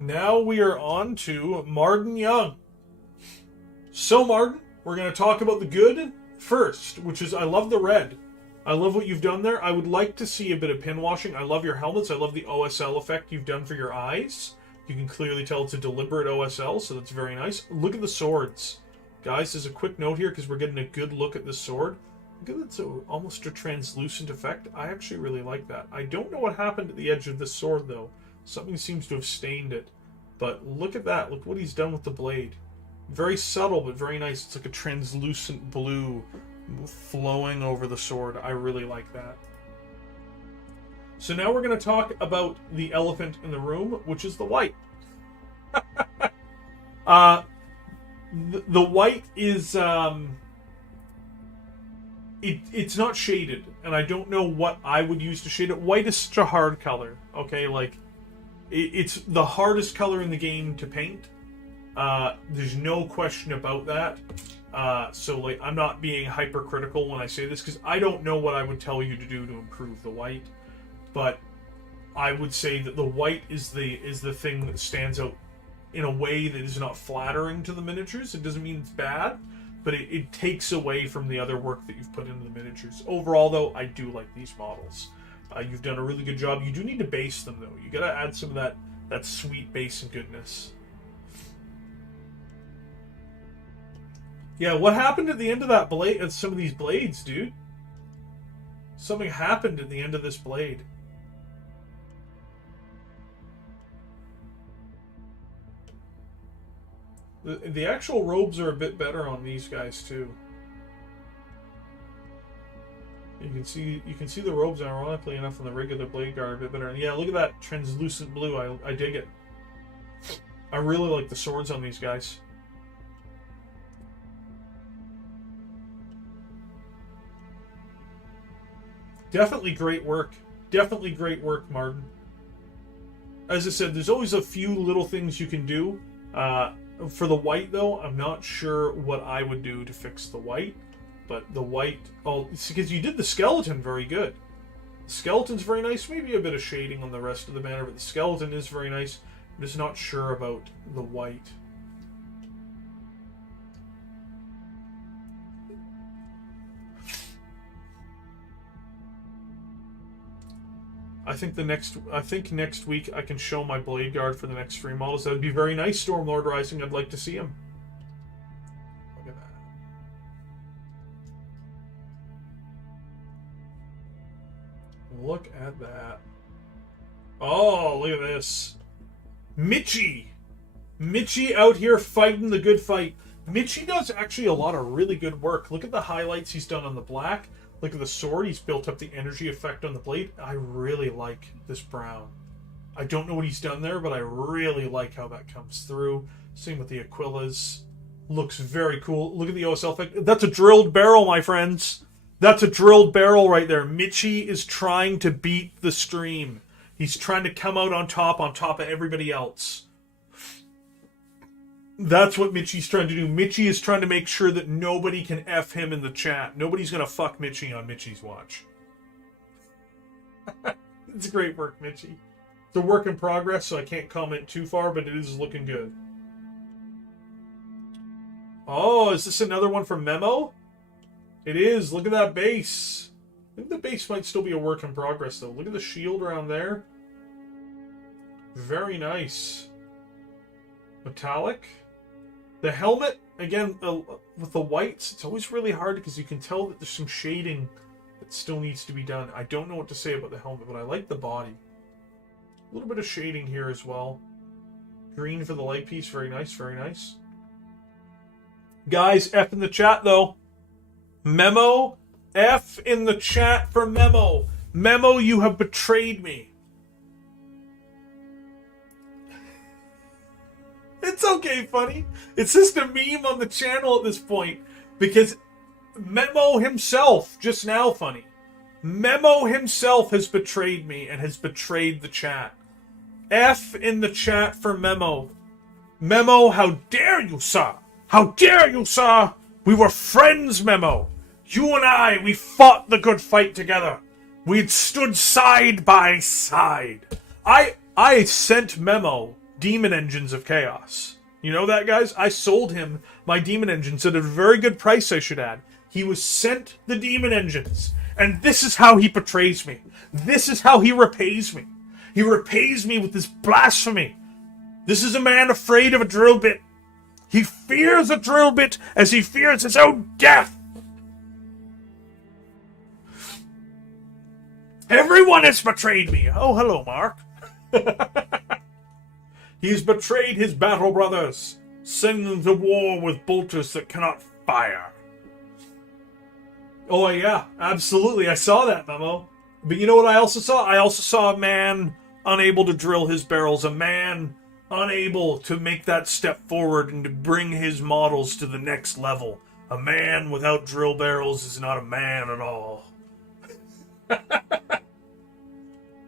Now we are on to Marden Young. So, Marden, we're going to talk about the good first, which is I love the red. I love what you've done there. I would like to see a bit of pin washing. I love your helmets. I love the OSL effect you've done for your eyes. You can clearly tell it's a deliberate OSL, so that's very nice. Look at the swords. Guys, there's a quick note here because we're getting a good look at this sword. Look at it's almost a translucent effect. I actually really like that. I don't know what happened at the edge of this sword, though. Something seems to have stained it. But look at that. Look what he's done with the blade. Very subtle, but very nice. It's like a translucent blue flowing over the sword. I really like that. So now we're going to talk about the elephant in the room, which is the white. The white is... It's not shaded, and I don't know what I would use to shade it. White is such a hard color, okay? Like, it's the hardest color in the game to paint. There's no question about that. So, like, I'm not being hypercritical when I say this, because I don't know what I would tell you to do to improve the white. But I would say that the white is the thing that stands out in a way that is not flattering to the miniatures. It doesn't mean it's bad, but it takes away from the other work that you've put into the miniatures. Overall, though, I do like these models. You've done a really good job. You do need to base them, though. You gotta add some of that sweet base and goodness. Yeah, what happened at the end of that blade? At some of these blades, dude? Something happened at the end of this blade. The actual robes are a bit better on these guys too. You can see the robes, ironically enough, on the regular blade guard are a bit better. And yeah, look at that translucent blue. I dig it. I really like the swords on these guys. Definitely great work. Definitely great work, Martin. As I said, there's always a few little things you can do. For the white, though, I'm not sure what I would do to fix the white. But the white... Oh, because you did the skeleton very good. The skeleton's very nice. Maybe a bit of shading on the rest of the banner, but the skeleton is very nice. I'm just not sure about the white. I think next week I can show my Blade Guard for the next free models. That would be very nice, Stormlord Rising. I'd like to see him. Look at that. Look at that. Oh, look at this. Mitchie! Mitchie out here fighting the good fight. Mitchie does actually a lot of really good work. Look at the highlights he's done on the black. Look at the sword. He's built up the energy effect on the blade. I really like this brown. I don't know what he's done there, but I really like how that comes through. Same with the Aquillas. Looks very cool. Look at the OSL effect. That's a drilled barrel, my friends. That's a drilled barrel right there. Mitchie is trying to beat the stream. He's trying to come out on top of everybody else. That's what Mitchie's trying to do. Mitchie is trying to make sure that nobody can F him in the chat. Nobody's going to fuck Mitchie on Mitchie's watch. It's great work, Mitchie. It's a work in progress, so I can't comment too far, but it is looking good. Oh, is this another one from Memo? It is. Look at that base. I think the base might still be a work in progress, though. Look at the shield around there. Very nice. Metallic. The helmet, again, with the whites, it's always really hard because you can tell that there's some shading that still needs to be done. I don't know what to say about the helmet, but I like the body. A little bit of shading here as well. Green for the light piece, very nice, very nice. Guys, F in the chat, though. Memo, F in the chat for Memo. Memo, you have betrayed me. It's okay, funny. It's just a meme on the channel at this point. Because Memo himself, just now funny. Memo himself has betrayed me and has betrayed the chat. F in the chat for Memo. Memo, how dare you, sir? How dare you, sir? We were friends, Memo. You and I, we fought the good fight together. We'd stood side by side. I sent Memo Demon Engines of Chaos. You know that, guys? I sold him my Demon Engines at a very good price, I should add. He was sent the Demon Engines. And this is how he betrays me. This is how he repays me. He repays me with this blasphemy. This is a man afraid of a drill bit. He fears a drill bit as he fears his own death. Everyone has betrayed me. Oh, hello, Mark. He's betrayed his battle brothers, sending them to war with bolters that cannot fire. Oh, yeah, absolutely. I saw that, Memo. But you know what I also saw? I also saw a man unable to drill his barrels, a man unable to make that step forward and to bring his models to the next level. A man without drill barrels is not a man at all.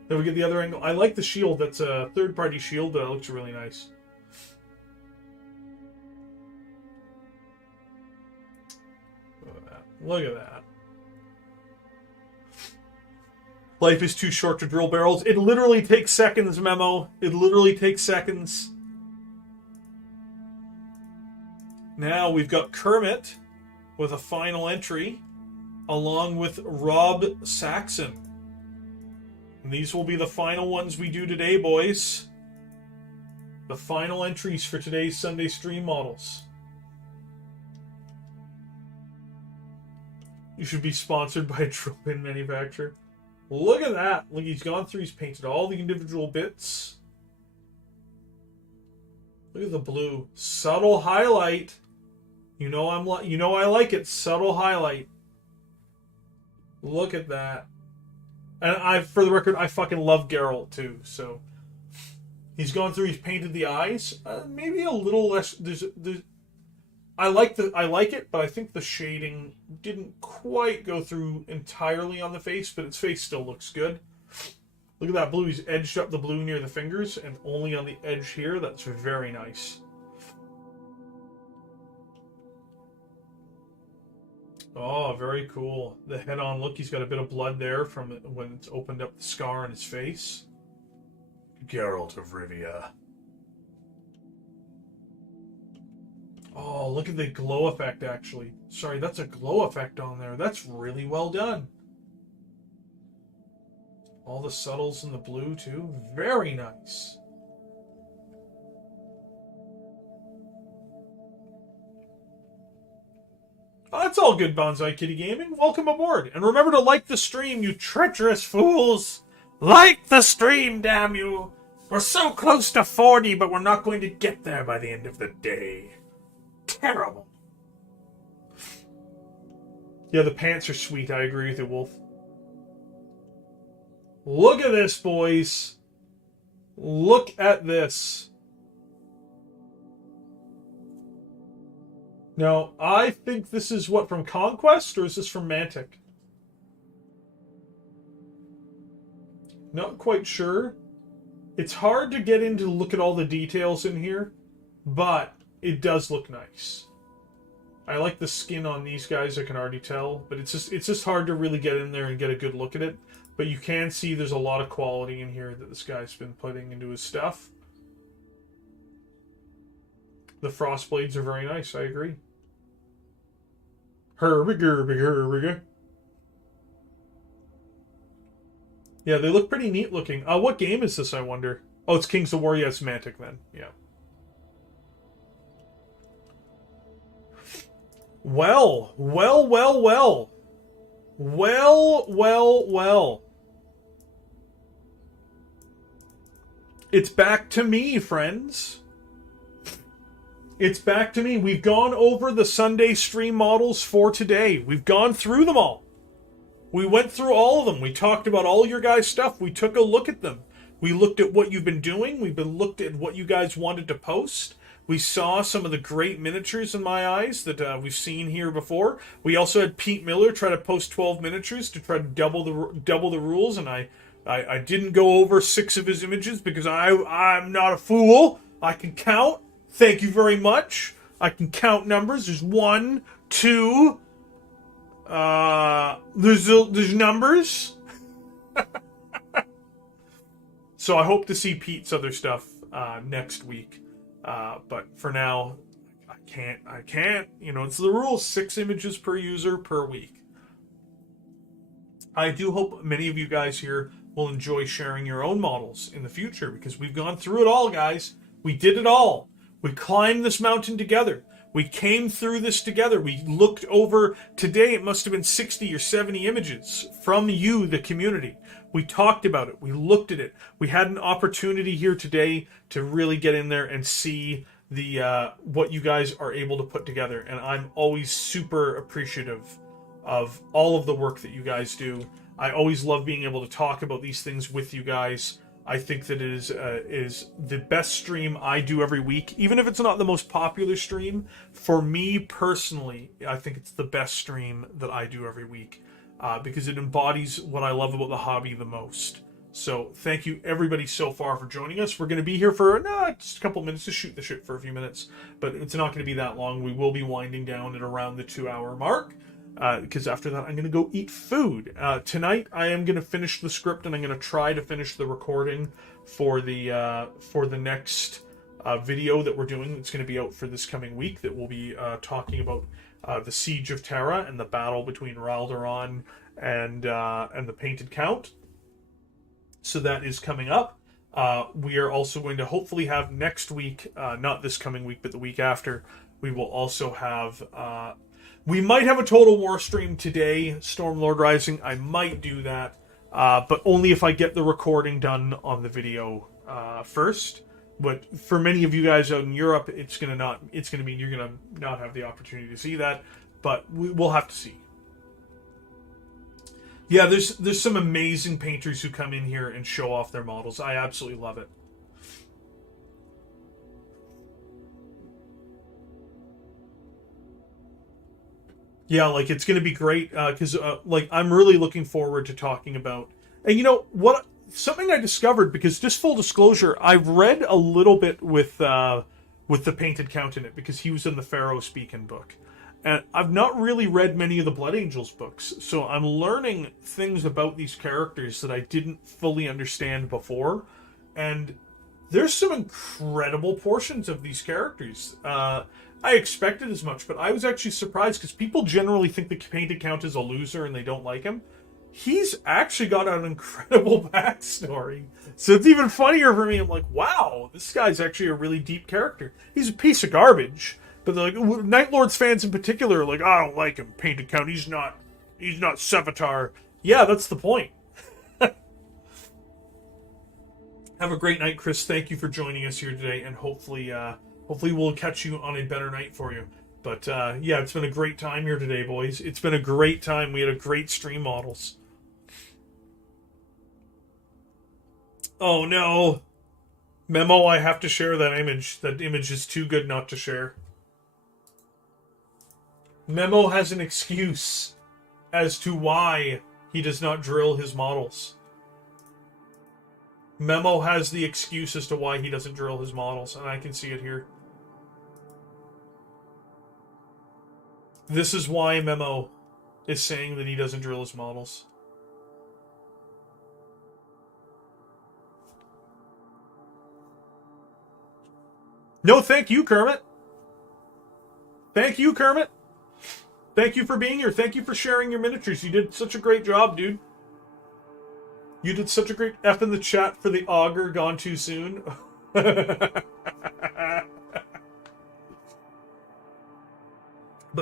Then we get the other angle. I like the shield. That's a third-party shield, but it looks really nice. Look at that. Look at that. Life is too short to drill barrels. It literally takes seconds, Memo. It literally takes seconds. Now we've got Kermit with a final entry, along with Rob Saxon. And these will be the final ones we do today, boys. The final entries for today's Sunday stream models. You should be sponsored by a drill pin manufacturer. Look at that. Look, he's gone through, he's painted all the individual bits. Look at the blue. Subtle highlight. You know I like it. Subtle highlight. Look at that. And for the record, I fucking love Geralt too. So he's gone through. He's painted the eyes. Maybe a little less. I like it, but I think the shading didn't quite go through entirely on the face, but its face still looks good. Look at that blue. He's edged up the blue near the fingers, and only on the edge here. That's very nice. Oh, very cool. The head-on look. He's got a bit of blood there from when it's opened up the scar on his face. Geralt of Rivia. Oh, look at the glow effect, actually. Sorry, that's a glow effect on there. That's really well done. All the subtles in the blue, too. Very nice. Oh, that's all good, Bonsai Kitty Gaming. Welcome aboard. And remember to like the stream, you treacherous fools. Like the stream, damn you. We're so close to 40, but we're not going to get there by the end of the day. Terrible. Yeah, the pants are sweet. I agree with you, Wolf. Look at this, boys. Look at this. Now, I think this is what, from Conquest, or is this from Mantic? Not quite sure. It's hard to get into look at all the details in here, but it does look nice. I like the skin on these guys, I can already tell, but it's just hard to really get in there and get a good look at it. But you can see there's a lot of quality in here that this guy's been putting into his stuff. The frost blades are very nice, I agree. Herbiger. Yeah, they look pretty neat looking. What game is this, I wonder? Oh, it's Kings of War. Yeah, it's Mantic then. Yeah. Well. It's back to me, friends. It's back to me. We've gone over the Sunday stream models for today. We've gone through them all. We went through all of them. We talked about all your guys' stuff. We took a look at them. We looked at what you've been doing. We've been looked at what you guys wanted to post. We saw some of the great miniatures in my eyes that we've seen here before. We also had Pete Miller try to post 12 miniatures to try to double the rules, and I didn't go over 6 of his images because I'm not a fool. I can count. Thank you very much. I can count numbers. There's 1, 2. There's numbers. So I hope to see Pete's other stuff next week. But for now, I can't. You know, it's the rules. 6 images per user per week. I do hope many of you guys here will enjoy sharing your own models in the future, because we've gone through it all, guys. We did it all. We climbed this mountain together. We came through this together. We looked over, today it must have been 60 or 70 images from you, the community. We talked about it. We looked at it. We had an opportunity here today to really get in there and see the what you guys are able to put together. And I'm always super appreciative of all of the work that you guys do. I always love being able to talk about these things with you guys. I think that it is the best stream I do every week, even if it's not the most popular stream. For me personally, I think it's the best stream that I do every week, because it embodies what I love about the hobby the most. So thank you everybody so far for joining us. We're going to be here for just a couple minutes to shoot the shit for a few minutes, but it's not going to be that long. We will be winding down at around the 2-hour mark. Because after that, I'm going to go eat food. Tonight, I am going to finish the script, and I'm going to try to finish the recording for the next video that we're doing. That's going to be out for this coming week. That will be talking about the Siege of Terra and the battle between Raldoron and the Painted Count. So that is coming up. We are also going to hopefully have next week, not this coming week, but the week after. We will also have. We might have a Total War stream today, Stormlord Rising. I might do that, but only if I get the recording done on the video first. But for many of you guys out in Europe, it's gonna mean you're gonna not have the opportunity to see that. But we'll have to see. Yeah, there's some amazing painters who come in here and show off their models. I absolutely love it. Yeah, like it's going to be great because like I'm really looking forward to talking about. And you know what? Something I discovered, because just full disclosure, I've read a little bit with the Painted Count in it because he was in the Pharaoh Speaking book, and I've not really read many of the Blood Angels books, so I'm learning things about these characters that I didn't fully understand before, and there's some incredible portions of these characters. I expected as much, but I was actually surprised because people generally think the Painted Count is a loser and they don't like him. He's actually got an incredible backstory. So it's even funnier for me. I'm like, wow, this guy's actually a really deep character. He's a piece of garbage. But like Night Lords fans in particular are like, I don't like him, Painted Count. He's not Sevatar. Yeah, that's the point. Have a great night, Chris. Thank you for joining us here today, and hopefully we'll catch you on a better night for you. But yeah, it's been a great time here today, boys. It's been a great time. We had a great stream models. Oh no. Memo, I have to share that image. That image is too good not to share. Memo has an excuse as to why he does not drill his models. Memo has the excuse as to why he doesn't drill his models, and I can see it here. This is why Memo is saying that he doesn't drill his models. No, thank you, Kermit. Thank you, Kermit. Thank you for being here. Thank you for sharing your miniatures. You did such a great job, dude. You did such a great F in the chat for the auger gone too soon. But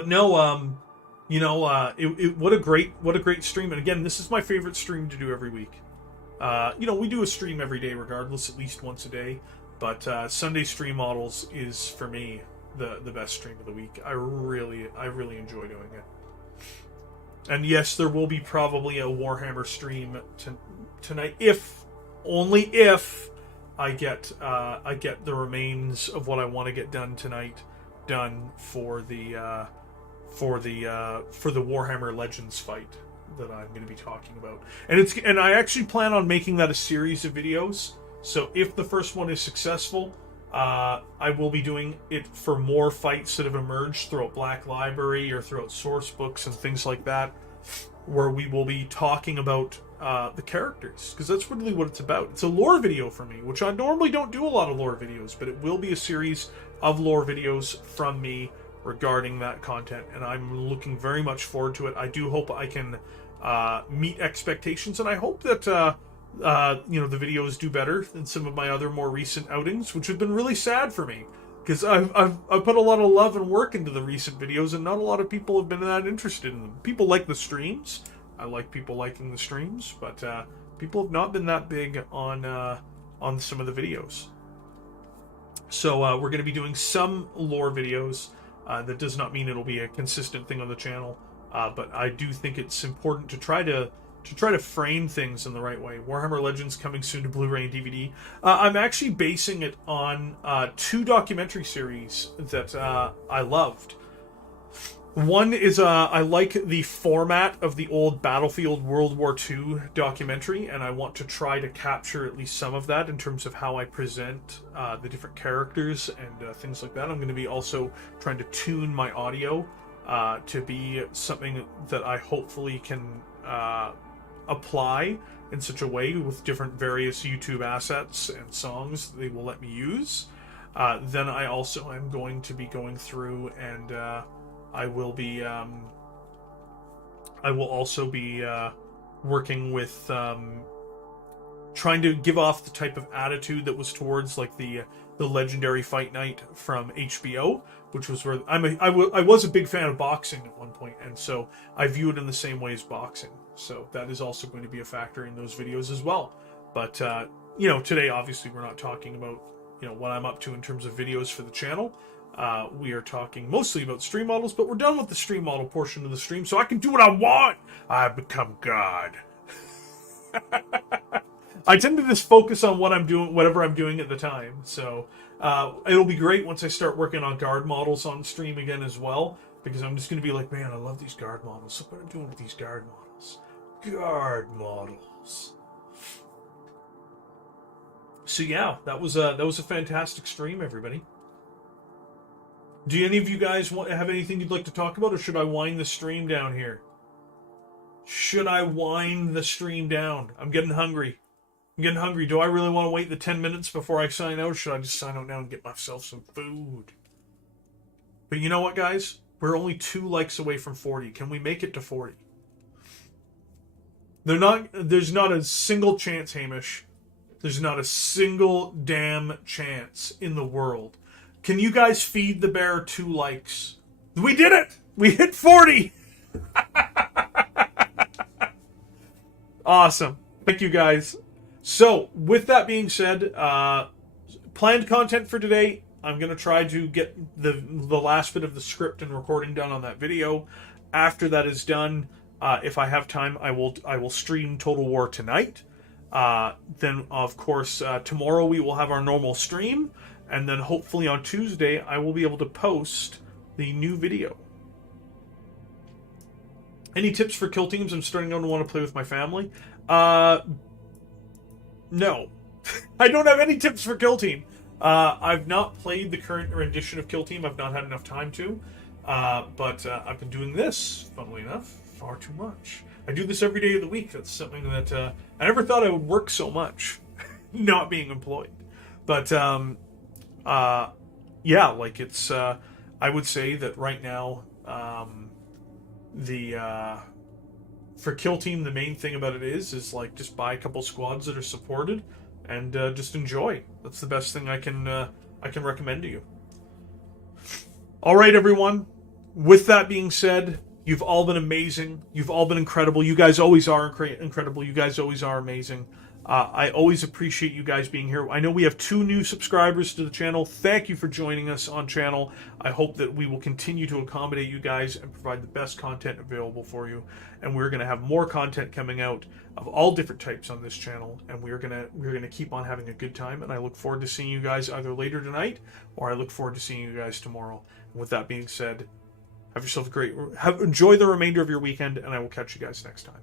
no, you know, what a great stream. And again, this is my favorite stream to do every week. You know, we do a stream every day regardless, at least once a day. But Sunday stream models is, for me, the best stream of the week. I really enjoy doing it. And yes, there will be probably a Warhammer stream tonight, only if I get the remains of what I want to get done tonight done for the Warhammer Legends fight that I'm going to be talking about. And I actually plan on making that a series of videos. So if the first one is successful, I will be doing it for more fights that have emerged throughout Black Library or throughout source books and things like that, where we will be talking about the characters, because that's really what it's about. It's a lore video for me, which I normally don't do a lot of lore videos, but it will be a series of lore videos from me regarding that content, and I'm looking very much forward to it. I do hope I can meet expectations, and I hope that you know, the videos do better than some of my other more recent outings, which have been really sad for me, because I've put a lot of love and work into the recent videos, and not a lot of people have been that interested in them. People like the streams. I like people liking the streams, but people have not been that big on some of the videos. So we're going to be doing some lore videos. That does not mean it'll be a consistent thing on the channel, but I do think it's important to try to frame things in the right way. Warhammer Legends coming soon to Blu-ray and DVD. I'm actually basing it on two documentary series that I loved. One is I like the format of the old Battlefield World War II documentary, and I want to try to capture at least some of that in terms of how I present the different characters and things like that. I'm going to be also trying to tune my audio to be something that I hopefully can apply in such a way with different various YouTube assets and songs that they will let me use. Then I also am going to be going through and I will also be working with trying to give off the type of attitude that was towards like the legendary Fight Night from HBO, which was where I was a big fan of boxing at one point, and so I view it in the same way as boxing. So that is also going to be a factor in those videos as well. But you know, today obviously we're not talking about, you know, what I'm up to in terms of videos for the channel. We are talking mostly about stream models, but we're done with the stream model portion of the stream, so I can do what I want. I've become God. I tend to just focus on what I'm doing, whatever I'm doing at the time. So it'll be great once I start working on guard models on stream again as well, because I'm just going to be like, man, I love these guard models. Look what I'm doing with these guard models. Guard models. So yeah, that was a fantastic stream, everybody. Do any of you guys have anything you'd like to talk about, or should I wind the stream down here? Should I wind the stream down? I'm getting hungry. Do I really want to wait the 10 minutes before I sign out, or should I just sign out now and get myself some food? But you know what, guys? We're only 2 likes away from 40. Can we make it to 40? There's not a single chance, Hamish. There's not a single damn chance in the world. Can you guys feed the bear 2 likes? We did it! We hit 40! Awesome. Thank you, guys. So, with that being said, planned content for today, I'm going to try to get the last bit of the script and recording done on that video. After that is done, if I have time, I will stream Total War tonight. Then, of course, tomorrow we will have our normal stream. And then hopefully on Tuesday, I will be able to post the new video. Any tips for kill teams? I'm starting to want to play with my family. No. I don't have any tips for kill team. I've not played the current rendition of Kill Team. I've not had enough time to. But I've been doing this, funnily enough, far too much. I do this every day of the week. That's something that I never thought I would work so much, not being employed. But yeah, like it's. I would say that right now, for Kill Team, the main thing about it is like just buy a couple squads that are supported, and just enjoy. That's the best thing I can recommend to you. All right, everyone. With that being said, you've all been amazing. You've all been incredible. You guys always are incredible. You guys always are amazing. I always appreciate you guys being here. I know we have 2 new subscribers to the channel. Thank you for joining us on channel. I hope that we will continue to accommodate you guys and provide the best content available for you. And we're going to have more content coming out of all different types on this channel. And we're gonna keep on having a good time. And I look forward to seeing you guys either later tonight, or I look forward to seeing you guys tomorrow. And with that being said, have yourself a enjoy the remainder of your weekend, and I will catch you guys next time.